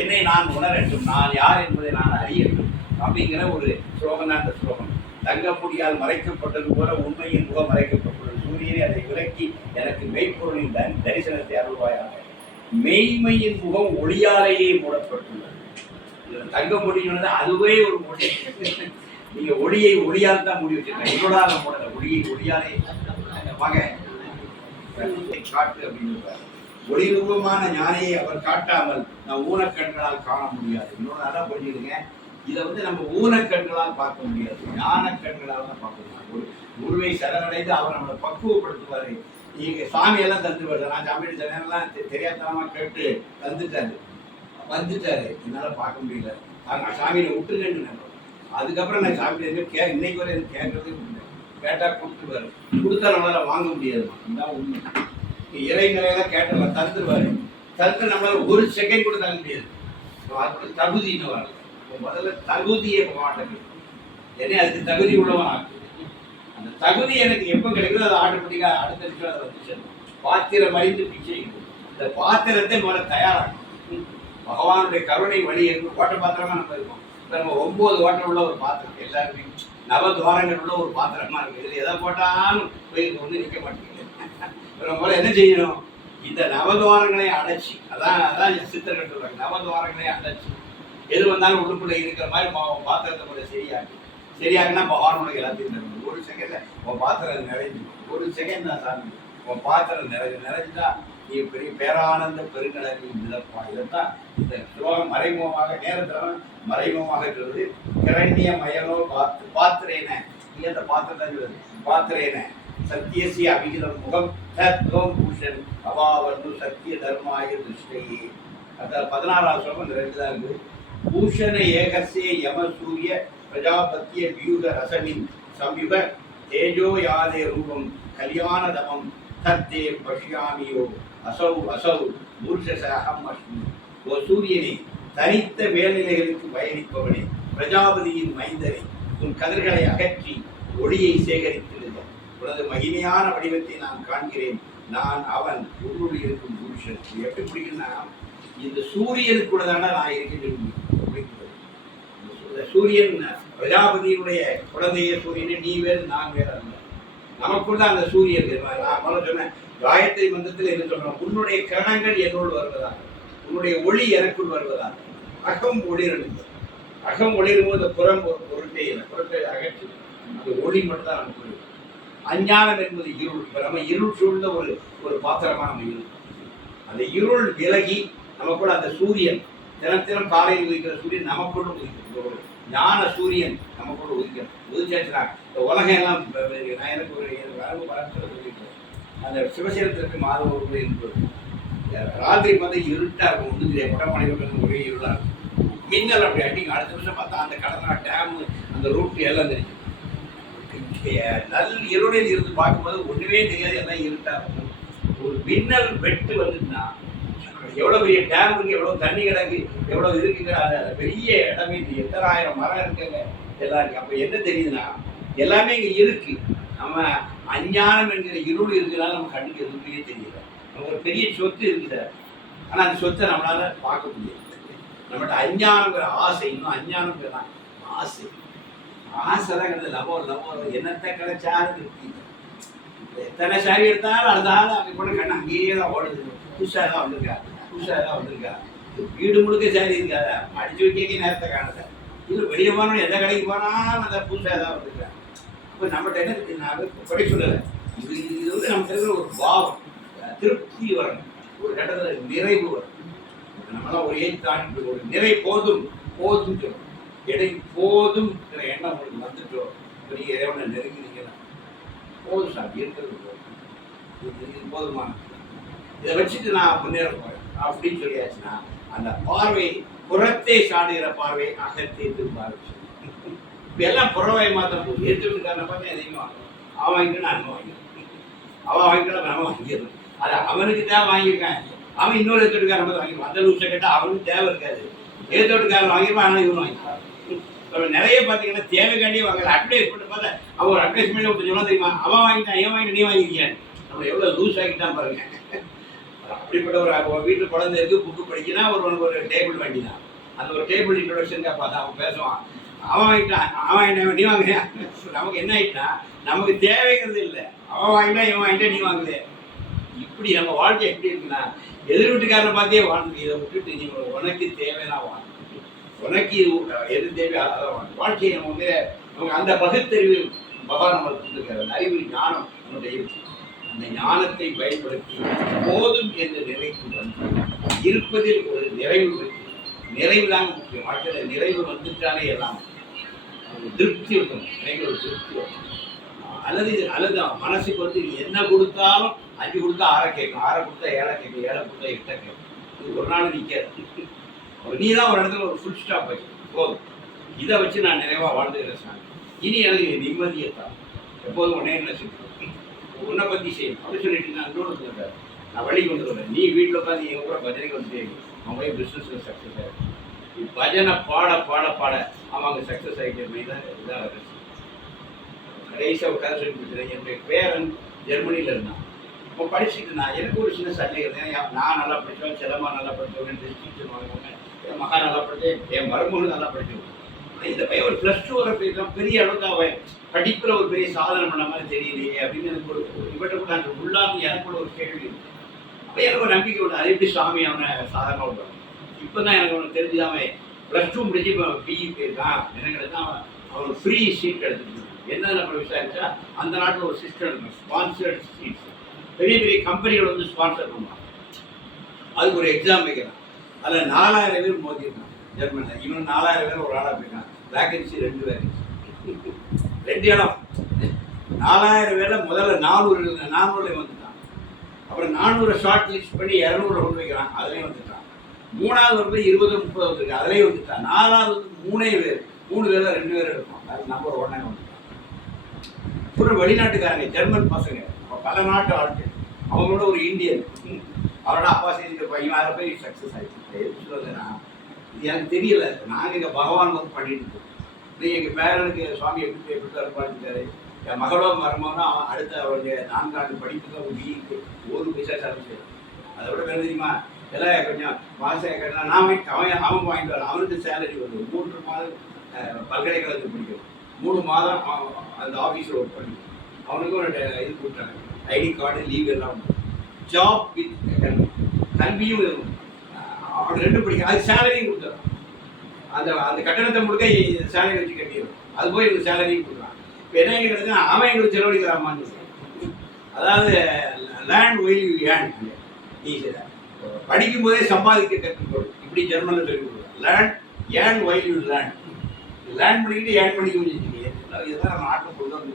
என்னை நான் உணரட்டும், நான் யார் என்பதை நான் அறியட்டும் அப்படிங்கிற ஒரு ஸ்லோகம் தான் அந்த ஸ்லோகம். தங்க மூடியால் மறைக்கப்பட்டது போல உண்மையின் முகம் மறைக்கப்பட்டுள்ளது. சூரியனை அதை விலக்கி எனக்கு மெய்ப்பொருளின் தரிசனத்தை அருள்வாயாக. மெய்மையின் முகம் ஒளியாலேயே மூடப்பட்டுள்ளது. தங்க முடியும் அதுவே ஒரு மொழி. நீங்க ஒளியை ஒளியால் தான் மூடி வச்சிருக்கீங்க. என்னோட மூடல, ஒளியை ஒளியாலே வாங்க காட்டு அப்படின்னு. ஒளி ரூபமான ஞானியை அவர் காட்டாமல் நான் ஊனக்கண்களால் காண முடியாது. இன்னொரு நல்லா புரிஞ்சுடுங்க. இதை நம்ம ஊனக்கண்களால் பார்க்க முடியாது, ஞான கண்களால் தான் பார்க்க முடியாது. ஒரு குருவை சரணடைந்து அவர் நம்மளை பக்குவப்படுத்துவாரு. நீங்க சாமியெல்லாம் தந்துருவாரு. நான் சாமியோட ஜனெல்லாம் தெரியாதனமா கேட்டு வந்துட்டாரு. என்னால பார்க்க முடியல. நான் சாமியை விட்டுருங்கன்னு. அதுக்கப்புறம் நான் சாமியில இன்னைக்கு வரை எனக்கு கேட்கறதே முடியல. கேட்டா கொடுத்துருவாரு. கொடுத்தா நம்மளால வாங்க முடியாது. இதுதான் உண்மை. இறைநிலையெல்லாம் கேட்டலாம் தந்துருவாரு. தந்து நம்மளால ஒரு செகண்ட் கூட தங்க முடியாது. அது தகுதின்னு வரல. முதல்ல தகுதியை மாட்டேங்குது. என்ன அதுக்கு தகுதி உள்ளவன் ஆகும். அந்த தகுதி எனக்கு எப்போ கிடைக்குதோ அது ஆட்டோமேட்டிக்கா அடுத்த நிமிஷம் அதை வந்து சேரும். பாத்திரம் அறிந்து பிச்சை. இந்த பாத்திரத்தை முதல்ல தயாராகும். பகவானுடைய கருணை வழி ஓட்ட பாத்திரமா நம்ம இருக்கோம். இப்போ நம்ம 9 ஓட்டம் உள்ள ஒரு பாத்திரம், எல்லாருமே நவத்வாரங்கள் உள்ள ஒரு பாத்திரமா இருக்கு. இதில் எதை போட்டாலும் போய் ஒன்று நிற்க மாட்டேங்குது. நம்ம என்ன செய்யணும்? இந்த நவத்வாரங்களை அடைச்சி, அதான் சித்தர்கள் சொல்றாங்க, நவத்வாரங்களை அடைச்சி எது வந்தாலும் உள்ளுக்குள்ள இருக்கிற மாதிரி பாத்திரத்தை கூட சரியாகுனா பகவானுடைய எல்லாத்தையும் தரும். ஒரு செகண்ட்ல உன் பாத்திரம் நிறைஞ்சு, ஒரு செகண்ட் தான் சாமி உன் பாத்திரம் நிறைஞ்சுதான் நீ பெரிய பேரானந்த பெருங்கடலில் மிதப்பா. இதைத்தான் இந்த ஸ்லோகம் மறைமுகமாக நேரத்தில் மறைமுகமாக சொல்றது. கிரண்ய மயனோ பாத்திரேன, நீ அந்த பாத்திரம் சொல்றது பாத்திரேன சத்தியசிய அபிகிதம் முகம் தத்வம் பூஷன் அபாவர்ணு சத்திய தர்மாய திருஷ்டையே. அதான் 16ஆவது ஸ்லோகம். இந்த 2 தான் இருக்குது. பூஷண ஏகசே யம சூரிய பிரஜாபத்திய வியூக ரசனின் சம்யுக தேஜோ யாதே ரூபம் கல்யாண தமம் தத்தே பஷ்யாமியோ அசௌ அசௌ மூர்ஷசகம் அஸ்மி. ஓ சூரியனே, தனித்த மேல்நிலைகளுக்கு பயணிப்பவனே, பிரஜாபதியின் மைந்தனே, உன் கதிர்களை அகற்றி ஒளியை சேகரித்திருந்த உனது மகிமையான வடிவத்தை நான் காண்கிறேன். நான் அவன் உள்ளுள் இருக்கும் புருஷன். எப்படி பிடிக்குன்னா, இந்த சூரியனுக்குள்ள தானே நான் இருக்கேன். சூரியன் பிரஜாபதியினுடைய குழந்தைய சூரியனை நீ வேறு நான் வேற அல்ல. நமக்குள்ள அந்த சூரியன். நான் முதல்ல சொன்னேன், காயத்ரி மந்திரத்தில் என்ன சொல்றோம்? உன்னுடைய கிரணங்கள் என்னோடு வருவதாக, உன்னுடைய ஒளி எனக்குள் வருவதாக. அகம் ஒளிரணும். அகம் ஒளிரும் போது புறம் ஒரு பொருட்டை அகற்றி அந்த ஒளி மட்டும் தான் நமக்கு. அஞ்ஞானம் என்பது இருள். இப்போ நம்ம இருள் சூழ்ந்த ஒரு பாத்திரமா நம்ம இருக்கும். அந்த இருள் விலகி நமக்குள்ள அந்த சூரியன் தினம் காலையில் உதிக்கிற சூரியன் நமக்குள்ள உதிக்கும். ஞான சூரியன் நமக்குள்ள உதிக்கணும். உதிச்சாச்சுனா இந்த உலகம் எல்லாம் நான் எனக்கு ஒரு வரவு பரத்துல சொல்லியிருக்கேன். அந்த சிவசேனத்திற்கு மாதவ ஒரு இருப்பது ராத்திரி பார்த்தா இருட்டா இருக்கும். ஒன்று தெரியாது. கொடமலையில் ஒரே இருளா இருக்கும். மின்னல் அப்படி அடிக்கும். அடுத்த நிமிஷம் பார்த்தா அந்த கடலா டேமு அந்த ரூட்டு எல்லாம் தெரியும். நல் இருளில் இருந்து பார்க்கும்போது ஒன்றுமே தெரியாது, எல்லாம் இருட்டா இருக்கும். ஒரு மின்னல் வெட்டு வந்துச்சுன்னா எவ்வளோ பெரிய டேம் இருக்கு, எவ்வளோ தண்ணி கிடக்கு, எவ்வளோ இருக்குங்கிற அந்த பெரிய இடமே எத்தனை ஆயிரம் மரம் இருக்குங்க எல்லாம் இருக்கு. அப்போ என்ன தெரியுதுன்னா எல்லாமே இங்கே இருக்கு. நம்ம அஞ்ஞானம் என்கிற இருள் இருக்கிறனால நம்ம கண்ணுக்கு எதுவுமே தெரியல. நமக்கு ஒரு பெரிய சொத்து இருக்குது, ஆனால் அந்த சொத்தை நம்மளால பார்க்க முடியாது. நம்மகிட்ட அஞ்ஞானங்கிற ஆசை, இன்னும் அஞ்ஞானங்கிற ஆசை தான் கிடையாது. லவம் என்னத்தை கிடைச்சாலும் இருக்கு. எத்தனை சாரி எடுத்தாலும் அடுத்த ஆள் அங்கே கூட கண்ணு அங்கேயே தான் ஓடுது. புதுசாக தான் வந்திருக்கா. வீடு முழுக்க சாரி இருக்காத, அடிச்சு வைக்க நேரத்தை காணுத. இல்லை வெளியே போனோம், எந்த கடைக்கு போனாலும் அந்த புதுசாக தான் வந்திருக்கா. இப்போ நம்மகிட்ட என்ன நான் படி சொல்லலை, இது நமக்கு இருக்கிற ஒரு பாவம், திருப்தி வரணும், ஒரு இடத்துல நிறைவு வரும். நம்மளாம் ஒரு ஏஜ் தாண்டி ஒரு நிறை போதும் சொல்லும். எனக்கு போதும் எண்ணம் உங்களுக்கு வந்துட்டோம். பெரிய இறைவனை நெருங்கினீங்கன்னா போதும் சாமி, இருக்கிறது போதும், இது போதுமான, இதை வச்சுட்டு நான் முன்னேற போறேன் அப்படின்னு சொல்லியாச்சுன்னா அந்த பார்வை புறத்தே சாடுகிற பார்வை அகத்தே திரும்ப ஆரம்பிச்சு. இப்ப எல்லாம் புறவை மாத்திரம் போகுது. எடுத்துக்காரனை பார்த்து எதையும் வாங்கணும். அவன் வாங்கிட்டு நான் வாங்கிடுறேன், அவன் வாங்கிட்டு நம்ம வாங்கிடுறோம். அது அவனுக்கு தேவை வாங்கியிருக்கான், அவன் இன்னொரு எடுத்துக்காரன் பார்த்து வாங்கிடுவான். அந்த லூசை கேட்டால் அவனுக்கு தேவை இருக்காது, எடுத்துக்காரன் வாங்கிடுவான், ஆனால் இவனு வாங்கிடுவான். நிறைய பார்த்தீங்கன்னா தேவைக்காண்டியே வாங்கல. அட்வைஸ் பண்ணி பார்த்தா அவன் ஒரு அட்வைஸ்மெண்ட் ஒருத்தர் சொன்னா தெரியுமா, அவன் வாங்கிட்டான், ஏன் வாங்கிட்டு நீ வாங்கிக்கியான். நம்ம எவ்வளோ லூஸ் ஆகிட்டான் பாருங்க. அப்படிப்பட்ட ஒரு வீட்டில் குழந்தை இருக்கு, புக்கு படிக்கினா ஒரு டேபிள் வேண்டி தான். அந்த ஒரு டேபிள் இன்ட்ரோடக்ஷனுக்காக பார்த்தா அவன் பேசுவான், அவன் வாங்கிட்டான், அவன் வாங்கிட்டான், நீ வாங்குறியா. நமக்கு என்ன ஆயிட்டா, நமக்கு தேவைங்கிறது இல்லை, அவன் வாங்கிட்டா இவன் வாங்கிட்டா நீ வாங்குது. இப்படி நம்ம வாழ்க்கை எப்படி இருக்குன்னா, எதிர் வீட்டுக்காரனை பார்த்தே வாழ்ந்து இதை விட்டுட்டு நீ உனக்கு தேவைன்னா வாங்க, உனக்கு எது தேவை அதான் வாங்க. வாழ்க்கையை நம்ம வந்து நமக்கு அந்த பகுத்தறிவு பகவான் நம்மளுக்கு கொடுத்துருக்காரு. அறிவு ஞானம் நம்மளுடைய இருக்கு. அந்த ஞானத்தை பயன்படுத்தி போதும் என்ற நிலைக்கு வந்து இருப்பதில் ஒரு நிறைவு இருக்கு. நிறைவு தாங்க முக்கியம். வாழ்க்கையில் நிறைவு வந்துட்டாலே எல்லாம் திருப்தி இருக்கணும். நிறைவு ஒரு திருப்தி வரும். அல்லது மனசுக்கு வந்து என்ன கொடுத்தாலும் 5 கொடுத்தா 6 கேட்கும், 6 கொடுத்தா 7 கேட்கும், 7 கொடுத்தா 8 கேட்கும். இது ஒரு நாள் நிற்காது. நீ தான் ஒரு இடத்துல ஒரு ஃபுல் ஸ்டாப் வைக்கும், போதும் இதை வச்சு நான் நிறைவாக வாழ்ந்துக்கிறேன் சாமி, இனி எனக்கு நிம்மதியை தான், எப்போதும் உடனே என்ன செய்யணும், உன்னை பற்றி செய்யணும் அப்படின்னு சொல்லிட்டு நான் இன்னொன்று சொல்கிறேன். நான் வழிக்கு வந்து சொல்கிறேன், நீ வீட்டில் உட்காந்து என் கூட பஜனைக்கு வந்து செய்யணும், அவன் போய் பிஸ்னஸில் சக்ஸஸ் ஆகிடும். பஜனை பாட பாட பாட அவன் அங்கே சக்ஸஸ் ஆகிட்ட மாதிரி தான் இதாக கடைசியாக ஒரு கதை சொல்லி கொடுத்துறேன். என்னுடைய பேரன் ஜெர்மனியில் இருந்தான். இப்போ படிச்சுட்டு நான் எனக்கு ஒரு சின்ன சந்தேகம், நான் நல்லா படித்தேன், செல்லம்மா நல்லா படித்தவன், டிஸ்ட்ரிக்ஷன் வாங்குவாங்க, என் மகா நல்லா படித்தேன், என் மருமகன் நல்லா படித்தவன். இந்த பையன் ஒரு +2 வர போயிருக்கான், பெரிய அளவுக்கு அவன் படிப்பில் ஒரு பெரிய சாதனை பண்ண மாதிரி தெரியலையே அப்படின்னு எனக்கு ஒரு இவட்ட கூட அந்த உள்ளாமல் எனக்கு கூட ஒரு கேள்வி இருக்கு. அப்போ எனக்கு ஒரு நம்பிக்கை உண்டு, அது எப்படி சாமி அவனை சாதனை விடுறான். இப்போ தான் எனக்கு ஒன்று தெரிஞ்சுதான் அவன் +2 முடிச்சு இப்போ பிஇ போயிருக்கான். எனக்கு தான் அவனுக்கு ஃப்ரீ சீட் எடுத்துட்டு என்ன நம்ம விசாரிச்சா அந்த நாட்டில் ஒரு சிஸ்டம் இருக்கும், ஸ்பான்சர்ட் சீட்ஸ். பெரிய பெரிய கம்பெனிகள் வந்து ஸ்பான்சர் பண்ணுவாங்க. அதுக்கு ஒரு எக்ஸாம் வைக்கிறான். அதில் 4000 பேர் மோதிருக்கான் ஜெர்மனியில். இவன் 4000 பேர் ஒரு ஆளாக போயிருக்கான். வேகன்சி 2 வேகன்சி, 2 இடம். 4000 பேரில் முதல்ல 400 வந்துட்டான். அப்புறம் 400 ஷார்ட் லிஸ்ட் பண்ணி 200 கொண்டு வைக்கிறான், அதுலேயும் வந்துட்டான். 3வது வந்து 20-30 வந்துருக்கு, அதுலேயும் வந்துட்டான். 4வது வந்து 3 பேர் 3 பேரில் 2 பேர் எடுப்பான், அது நம்பர் 1 வந்துட்டான். அப்புறம் வெளிநாட்டுக்காரங்க ஜெர்மன் பசங்க, பல நாட்டு ஆட்கள், அவங்களோட ஒரு இந்தியன், அவரோட அப்பா செஞ்ச பையன் வேறு போய் சக்ஸஸ் ஆகிடுச்சு. சொல்லுதுன்னா இது எனக்கு தெரியல, நாங்கள் எங்கள் பகவான் வந்து பண்ணிட்டு இருக்கோம். நீங்கள் எங்கள் பேரனுக்கு சுவாமி எப்படி இருப்பாரு, என் மகளோ மருமகனோ அவன் அடுத்த அவருடைய 4 ஆண்டு படிப்புக்கு ஒரு வீக்கு 1 பைசா செலவு செய்யும். அதை விட வேறு தெரியுமா, எல்லாம் கொஞ்சம் மாதம் கேட்டால் நான் அவன் வாங்கிட்டு வரேன். அவனுக்கு சேலரி வருது, 3 மாதம் பல்கலைக்கழகத்துக்கு படிக்கும், 3 மாதம் அந்த ஆஃபீஸில் ஒர்க் பண்ணி அவனுக்கும் ஒரு இது கொடுத்தாங்க, ஐடி கார்டு, லீவ் எல்லாம் உண்டு. ஜாப் வித் கல்வியும் இருக்கும். அவன் 2 படிக்க, அது சேலரியும் கொடுத்துறான். அந்த கட்டணத்தை முழுக்க சேலரி வச்சு கட்டிடும். அது போய் எனக்கு சேலரியும் கொடுக்குறான். இப்போ என்ன கிடைக்குதுன்னா அவன் எங்களுக்கு செலவழிக்கிறாமான்னு சொல்லுவான். அதாவது லேண்ட் ஒயில் யூ ஏர்ன். நீ படிக்கும் போதே சம்பாதிக்க கற்றுக்கொள், இப்படி ஜெர்மனில் சொல்லி கொடுக்குறான். Learn earn while you learn. Learn பண்ணிக்கிட்டு ஏர்ன் பண்ணிக்க வச்சுருக்கீங்க. இதெல்லாம் நம்ம நாட்டில் கொண்டு வந்து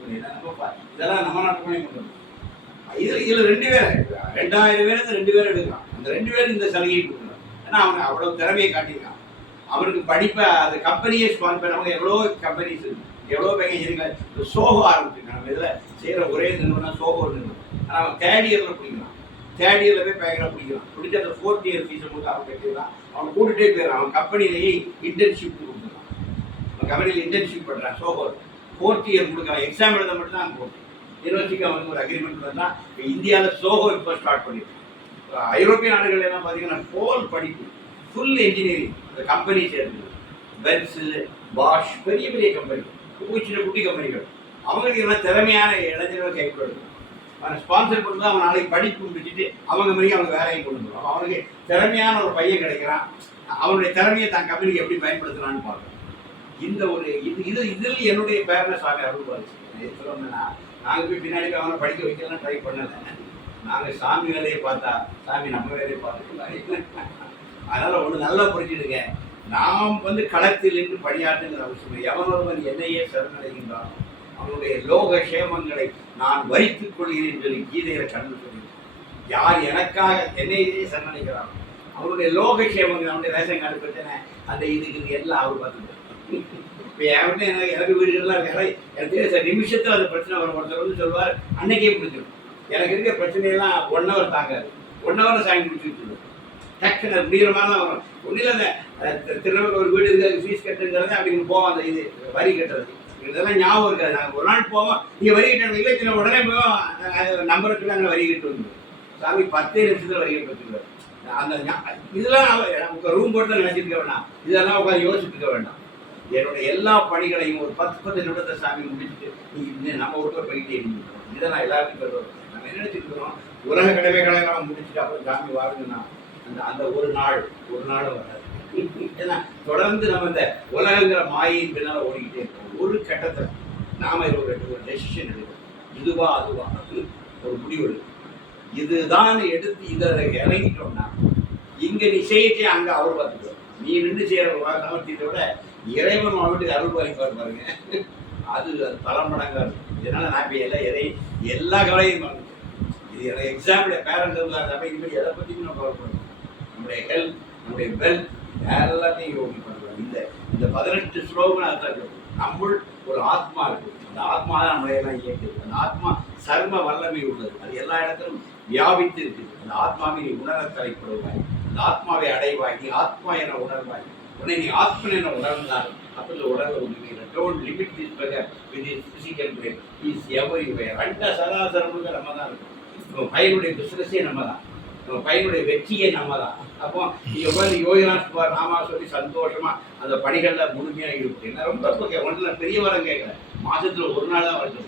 இதெல்லாம் நம்ம நாட்டுக்குள்ளே கொண்டு வந்து இதில் 2 பேர் 2000 பேர் 2 பேர் எடுக்கிறான். அந்த 2 பேர் இந்த சலுகையை கொடுக்குறான். ஏன்னா அவன் அவ்வளோ திறமையை காட்டியிருக்கான். அவனுக்கு படிப்பை அந்த கம்பெனியே ஸ்பான்சர் பண்ணவங்க எவ்வளோ கம்பெனிஸ் இருக்கு, எவ்வளோ பேங்க இருக்காங்க. சோகோ ஆரம்பிச்சிருக்காங்க. நம்ம இதில் செய்கிற ஒரே நிறுவனம் சோகோ நிறுவனம். ஆனால் அவன் 3rd இயரில் பிடிக்கிறான். 3rd இயரில் போய் பேங்கில் பிடிக்கிறான். பிடிச்சி அந்த 4th இயர் ஃபீஸை கொடுத்து அவன் கட்டிடுறான். அவன் கூட்டுகிட்டே போயிடறான். அவன் கம்பெனிலேயே இன்டர்ன்ஷிப் கொடுக்குறான். அவன் கம்பெனியில் இன்டர்ன்ஷிப் பண்ணுறான். சோகோ 4th இயர் கொடுக்குறான். எக்ஸாம் எழுத மட்டும் தான் போட்டு யூனிவர்சிட்டிக்கு அவனுக்கு ஒரு அக்ரிமெண்ட் பண்ணா. இப்போ இந்தியாவில் சோகோ இப்போ ஸ்டார்ட் பண்ணியிருக்கான். ஐரோப்பிய நாடுகள் எல்லாம் பார்த்தீங்கன்னா ஹோல் படிப்பு, ஃபுல் இன்ஜினியரிங். இந்த கம்பெனி சேர்ந்து பென்ஸு, பாஷ், பெரிய பெரிய கம்பெனி, சின்ன குட்டி கம்பெனிகள். அவங்களுக்கு எல்லாம் திறமையான இளைஞர்களை கைப்படும். அவனை ஸ்பான்சர் பண்ணும்போது அவன் நாளைக்கு படிப்பு முடிச்சுட்டு அவங்க மாதிரி அவங்க வேலையை கொண்டு வந்துடும். அவனுக்கு திறமையான ஒரு பையன் கிடைக்கிறான். அவனுடைய திறமையை தான் கம்பெனிக்கு எப்படி பயன்படுத்துறான்னு பார்க்கணும். இந்த ஒரு இதில் என்னுடைய பேரனை சாமி அருள் பாதிச்சு சொல்லணும்னா, நாங்கள் போய் பின்னாடி அவனை படிக்க வைக்கலாம் ட்ரை பண்ணலை. நாங்கள் சாமி வேலையை பார்த்தா சாமி நம்ம வேலையை பார்த்துக்கலாம். அதனால் ஒன்று நல்லா புரிஞ்சுடுங்க, நாம் வந்து களத்தில் நின்று பணியாற்றுங்கிற அவசியம். எவன் ஒருவன் என்னையே சரணடைகின்றான் அவனுடைய லோக சேமங்களை நான் வரித்துக் கொள்கிறேன் சொல்லி கீதையில கண்டு சொல்லி, யார் எனக்காக என்னையே சரணடைகிறான் அவனுடைய லோக சேமங்கள், அவனுடைய ரேஷன் கார்டு பிரச்சனை, அந்த இதுக்கு எல்லாம் அவர் பார்த்துட்டு. இப்போ என்கிட்ட எனக்கு வீடுகள்லாம் வேலை எனக்கு நிமிஷத்தில் அந்த பிரச்சனை வரும். ஒருத்தர் வந்து சொல்லுவார் அன்னைக்கே பிடிச்சிடும். எனக்கு இருக்க பிரச்சனையெல்லாம் 1 hour தாங்காது. 1 hour சாமி முடிச்சு வச்சுருவோம். டக்குன்னு முடிகிற மாதிரி தான் வரும். ஒன்றும் இல்லை, அந்த திருநெல்வேலி ஒரு வீடு இருக்குது, ஃபீஸ் கட்டுங்கிறது அப்படின்னு போவோம். அந்த இது வரி கட்டுறது இதெல்லாம் ஞாபகம் இருக்காது. நாங்கள் ஒரு நாள் போவோம், நீங்கள் வரி கட்டணும் இல்லை சின்ன உடனே போவோம், நம்பருக்கு நாங்கள் வரி கட்டு வந்துடுவோம். சாமி 10 நிமிஷத்தில் வரி கட்டு வச்சுருவார். அந்த இதெல்லாம் நமக்கு ரூம் போட்டு நினைச்சிருக்க வேண்டாம், இதெல்லாம் உட்காந்து யோசிச்சுக்க வேண்டாம். என்னுடைய எல்லா பணிகளையும் ஒரு 10 நிமிடத்தை சாமி முடிச்சுட்டு நம்ம ஒருத்தர் போயிட்டே இருந்தோம். இதை நான் எல்லாருக்கும் சொல்லுவேன். நம்ம என்ன நினைச்சிருக்கிறோம், உலக கடமைகளை நம்ம முடிச்சுட்டு அப்புறம் சாமி வாருங்கன்னா அந்த ஒரு நாளும் வராது. ஏன்னா தொடர்ந்து நம்ம இந்த உலகங்கிற மாயின் பின்னால் ஓடிக்கிட்டே இருக்கோம். ஒரு கட்டத்தை நாம ஒரு டெசிஷன் எடுக்கணும். இதுவா அதுவா ஒரு முடிவு எடுக்கணும். இதுதான் எடுத்து இதில் இறங்கிட்டோம்னா இங்கே நீ செய்யச்சே அங்கே அவர் பார்த்துக்குவோம். நீ நின்று செய்கிற சமர்த்தியத்தை விட இறைவன் அவனுக்கு அருள் வாங்கிப்பார் பாருங்க, அது பல மடங்காக இருக்கும். இதனால நான் இப்போ எல்லா கவலையும் மறந்துட்டேன். இது எனக்கு எக்ஸாம்பிள் பேரண்ட் இருந்தால் இப்படி எதை பற்றியும் நான் கவலைப்படுறேன். நம்முடைய ஹெல்த், நம்முடைய வெல்த் எல்லாத்தையும் யோகி பண்ணுறோம். இந்த 18 ஸ்லோகம் அதான் நம்முள் ஒரு ஆத்மா இருக்கு. அந்த ஆத்மா தான் நம்மளை எல்லாம் இயக்குது. அந்த ஆத்மா சர்ம வல்லமை உள்ளது. அது எல்லா இடத்திலும் வியாபித்து இருக்குது. அந்த ஆத்மாவை நீ உணர தலைப்படுவாய், அந்த ஆத்மாவை அடைவாய், நீ ஆத்மா என உணர்வாய். உடனே நீ ஆத்மன் என உணர்ந்தால் அப்போ இந்த உணர்வை உண்மையில don't limit this power with is physical brain is everywhere. அண்ட சராசரமுங்க நம்ம தான் இருக்கும். நம்ம பையனுடைய பிஸ்னஸே நம்ம தான், நம்ம பையனுடைய வெற்றியே நம்ம தான். அப்போ எவ்வளவு யோகா நாமா சொல்லி சந்தோஷமா அந்த பணிகளில் முழுமையாக ஈடுபட்டு என்ன ரொம்ப ஒன்றில் பெரிய வரம் கேட்குறேன். மாதத்தில் ஒரு நாள் தான் வருது,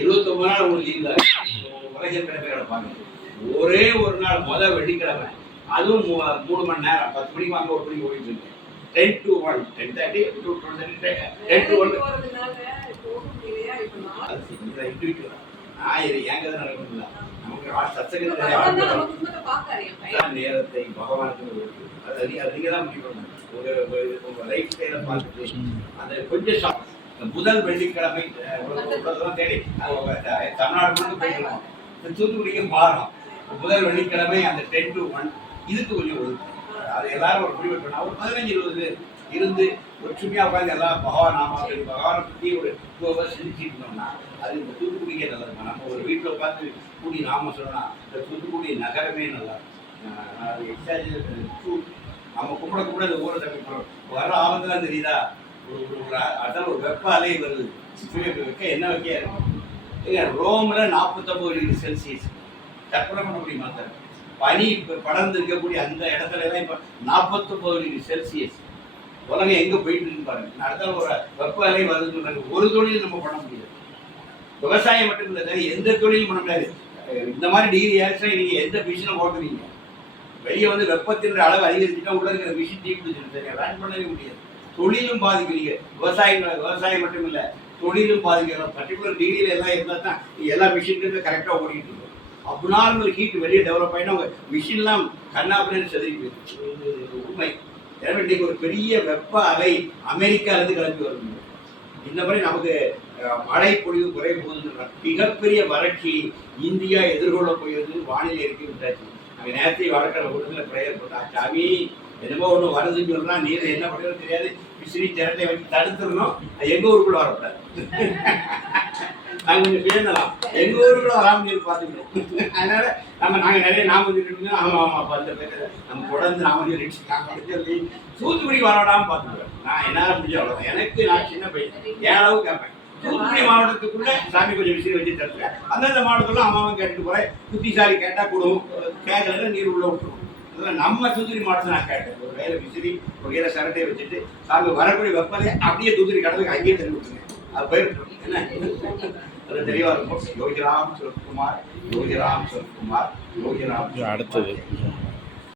29 நாள் உங்களுக்கு லீவ் தான். உலகில் கிழமைகளை பார்க்குறது ஒரே ஒரு நாள் முதல் வெள்ளிக்கிழமை, அதுவும் 3 மணி நேரம் 10 மணிக்கு வாங்க 1 மணிக்கு ஓடிட்டு இருக்கேன். 10 to 1, 10:30 to 10 to 1. இது ஏங்க நடக்குதுல்ல நமக்கு நேரத்தை பகவானுக்கு அது நீங்க தான் முடிக்கணும். உங்க லைஃப் ஸ்டைலை பார்த்துட்டு அந்த கொஞ்சம் முதல் வெள்ளிக்கிழமை தேடி தமிழ்நாடு மட்டும் போயிடலாம், தூத்துக்குடிக்கு மாறணும். முதல் வெள்ளிக்கிழமை அந்த 10 to 1 இதுக்கு கொஞ்சம் ஒழுங்கு. அது எல்லாரும் ஒரு முடிவு பண்ணா ஒரு 15-20 பேர் இருந்து ஒற்றுமையாக உட்காந்து எல்லாம் பகவான் நாமா சொல்லி பகவானை பற்றி ஒரு 2 hours சிரிச்சுட்டு இருந்தோம்னா அது இந்த தூத்துக்குடிக்கே நல்லதுமா. நம்ம ஒரு வீட்டில் உட்காந்து கூடி நாம சொல்லலாம், இந்த தூத்துக்குடி நகரமே நல்லா இருக்கும். அது எக்ஸாஜ் நம்ம கும்பிட இந்த ஊரை தப்பிக்கிறோம். வர ஆபத்துலாம் தெரியுதா, அதான் ஒரு வெப்ப அலை வருது. வைக்க என்ன வைக்க இருக்கும். ரோமில் 49°C கற்பனை பண்ண முடியுமா சார்? பனி இப்போ படர்ந்து இருக்கக்கூடிய அந்த இடத்துல எல்லாம் இப்போ 49°C. உலகம் எங்கே போயிட்டு இருக்கு பாருங்க. அடுத்த ஒரு வெப்ப அலை வருதுன்னு ஒரு தொழில் நம்ம பண்ண முடியாது. விவசாயம் மட்டும் இல்லை சார், எந்த தொழிலும் பண்ண முடியாது. இந்த மாதிரி டிகிரி ஏற்ற நீங்கள் எந்த மிஷினை ஓட்டுவீங்க? வெளியே வந்து வெப்பத்தின் அளவு அதிகரிச்சுட்டா உள்ள இருக்கிற மிஷின் டீ பிடிச்சிருக்கு, சரியா ரன் பண்ணவே முடியாது. தொழிலும் பாதிக்கிறீங்க. விவசாயம் மட்டும் இல்லை, தொழிலும் பாதிக்கிறோம். பர்டிகுலர் டிகிரியில் எல்லாம் இருந்தால் தான் எல்லா மிஷின்களுமே கரெக்டாக ஓடிட்டு இருக்கும். அப்நார்மல் ஹீட் வெளியே டெவலப் ஆகினா அவங்க மிஷின்லாம் கண்ணாபின்னு செதுக்கி உண்மை. எனவே இன்றைக்கு ஒரு பெரிய வெப்ப அலை அமெரிக்காவிலேருந்து கிளம்பி வருது. இந்த மாதிரி நமக்கு மழை பொழிவு குறை போகுதுன்ற மிகப்பெரிய வறட்சி இந்தியா எதிர்கொள்ள போயிருந்து வானிலை இறக்கி விட்டாச்சு. நாங்கள் நேரத்தை வளர்க்கிற கூட்டத்தில் ப்ரேயர் போட்டா, சாமி என்னமோ ஒன்று வருதுன்னு சொன்னா நீர் என்ன பண்ணுறது தெரியாது, விசிறி திரட்டை வச்சு தடுத்துடணும், எங்கள் ஊருக்குள்ள வரக்கூடாது. நாங்கள் கொஞ்சம் பேசலாம், எங்கள் ஊருக்குள்ள வராமல் நீர் பார்த்துக்கணும். அதனால நாங்கள் நிறைய நாம சொல்லிட்டு ஆமாம் அப்போ அந்த பேர் நம்ம தொடர்ந்து நாம சொல்லி தூத்துக்குடி வரவிடாமல் பார்த்துக்குவேன். நான் என்னால் முடிஞ்ச அவ்வளோதான். எனக்கு நான் சின்ன பையன் என் அளவு கேட்பேன். தூத்துக்குடி மாவட்டத்துக்குள்ள சாமி கொஞ்சம் விசிறி வச்சு தருவேன். அந்தந்த மாவட்டத்தில் அம்மாவும் கேட்டுட்டு போகிறேன். புத்திசாலி கேட்டால் கூடும், கேட்கல நீர் உள்ள விட்டுருவோம். அதனால் நம்ம தூத்துக்குடி மாவட்டத்தில் நான் கேட்டேன். ஒரு கையில் விசிறி ஒரு கையில் சரட்டையை வச்சுட்டு சாமி வரக்கூடிய வெப்பலே அப்படியே தூத்துக்குடி கடலுக்கு அங்கேயே தள்ளி விட்டுருங்க. அது போயிட்டு என்ன அது தெளிவாக இருக்கும். யோகிராம் சுரத்குமார், யோகிராம் சுரத்குமார், யோகிராம். அடுத்தது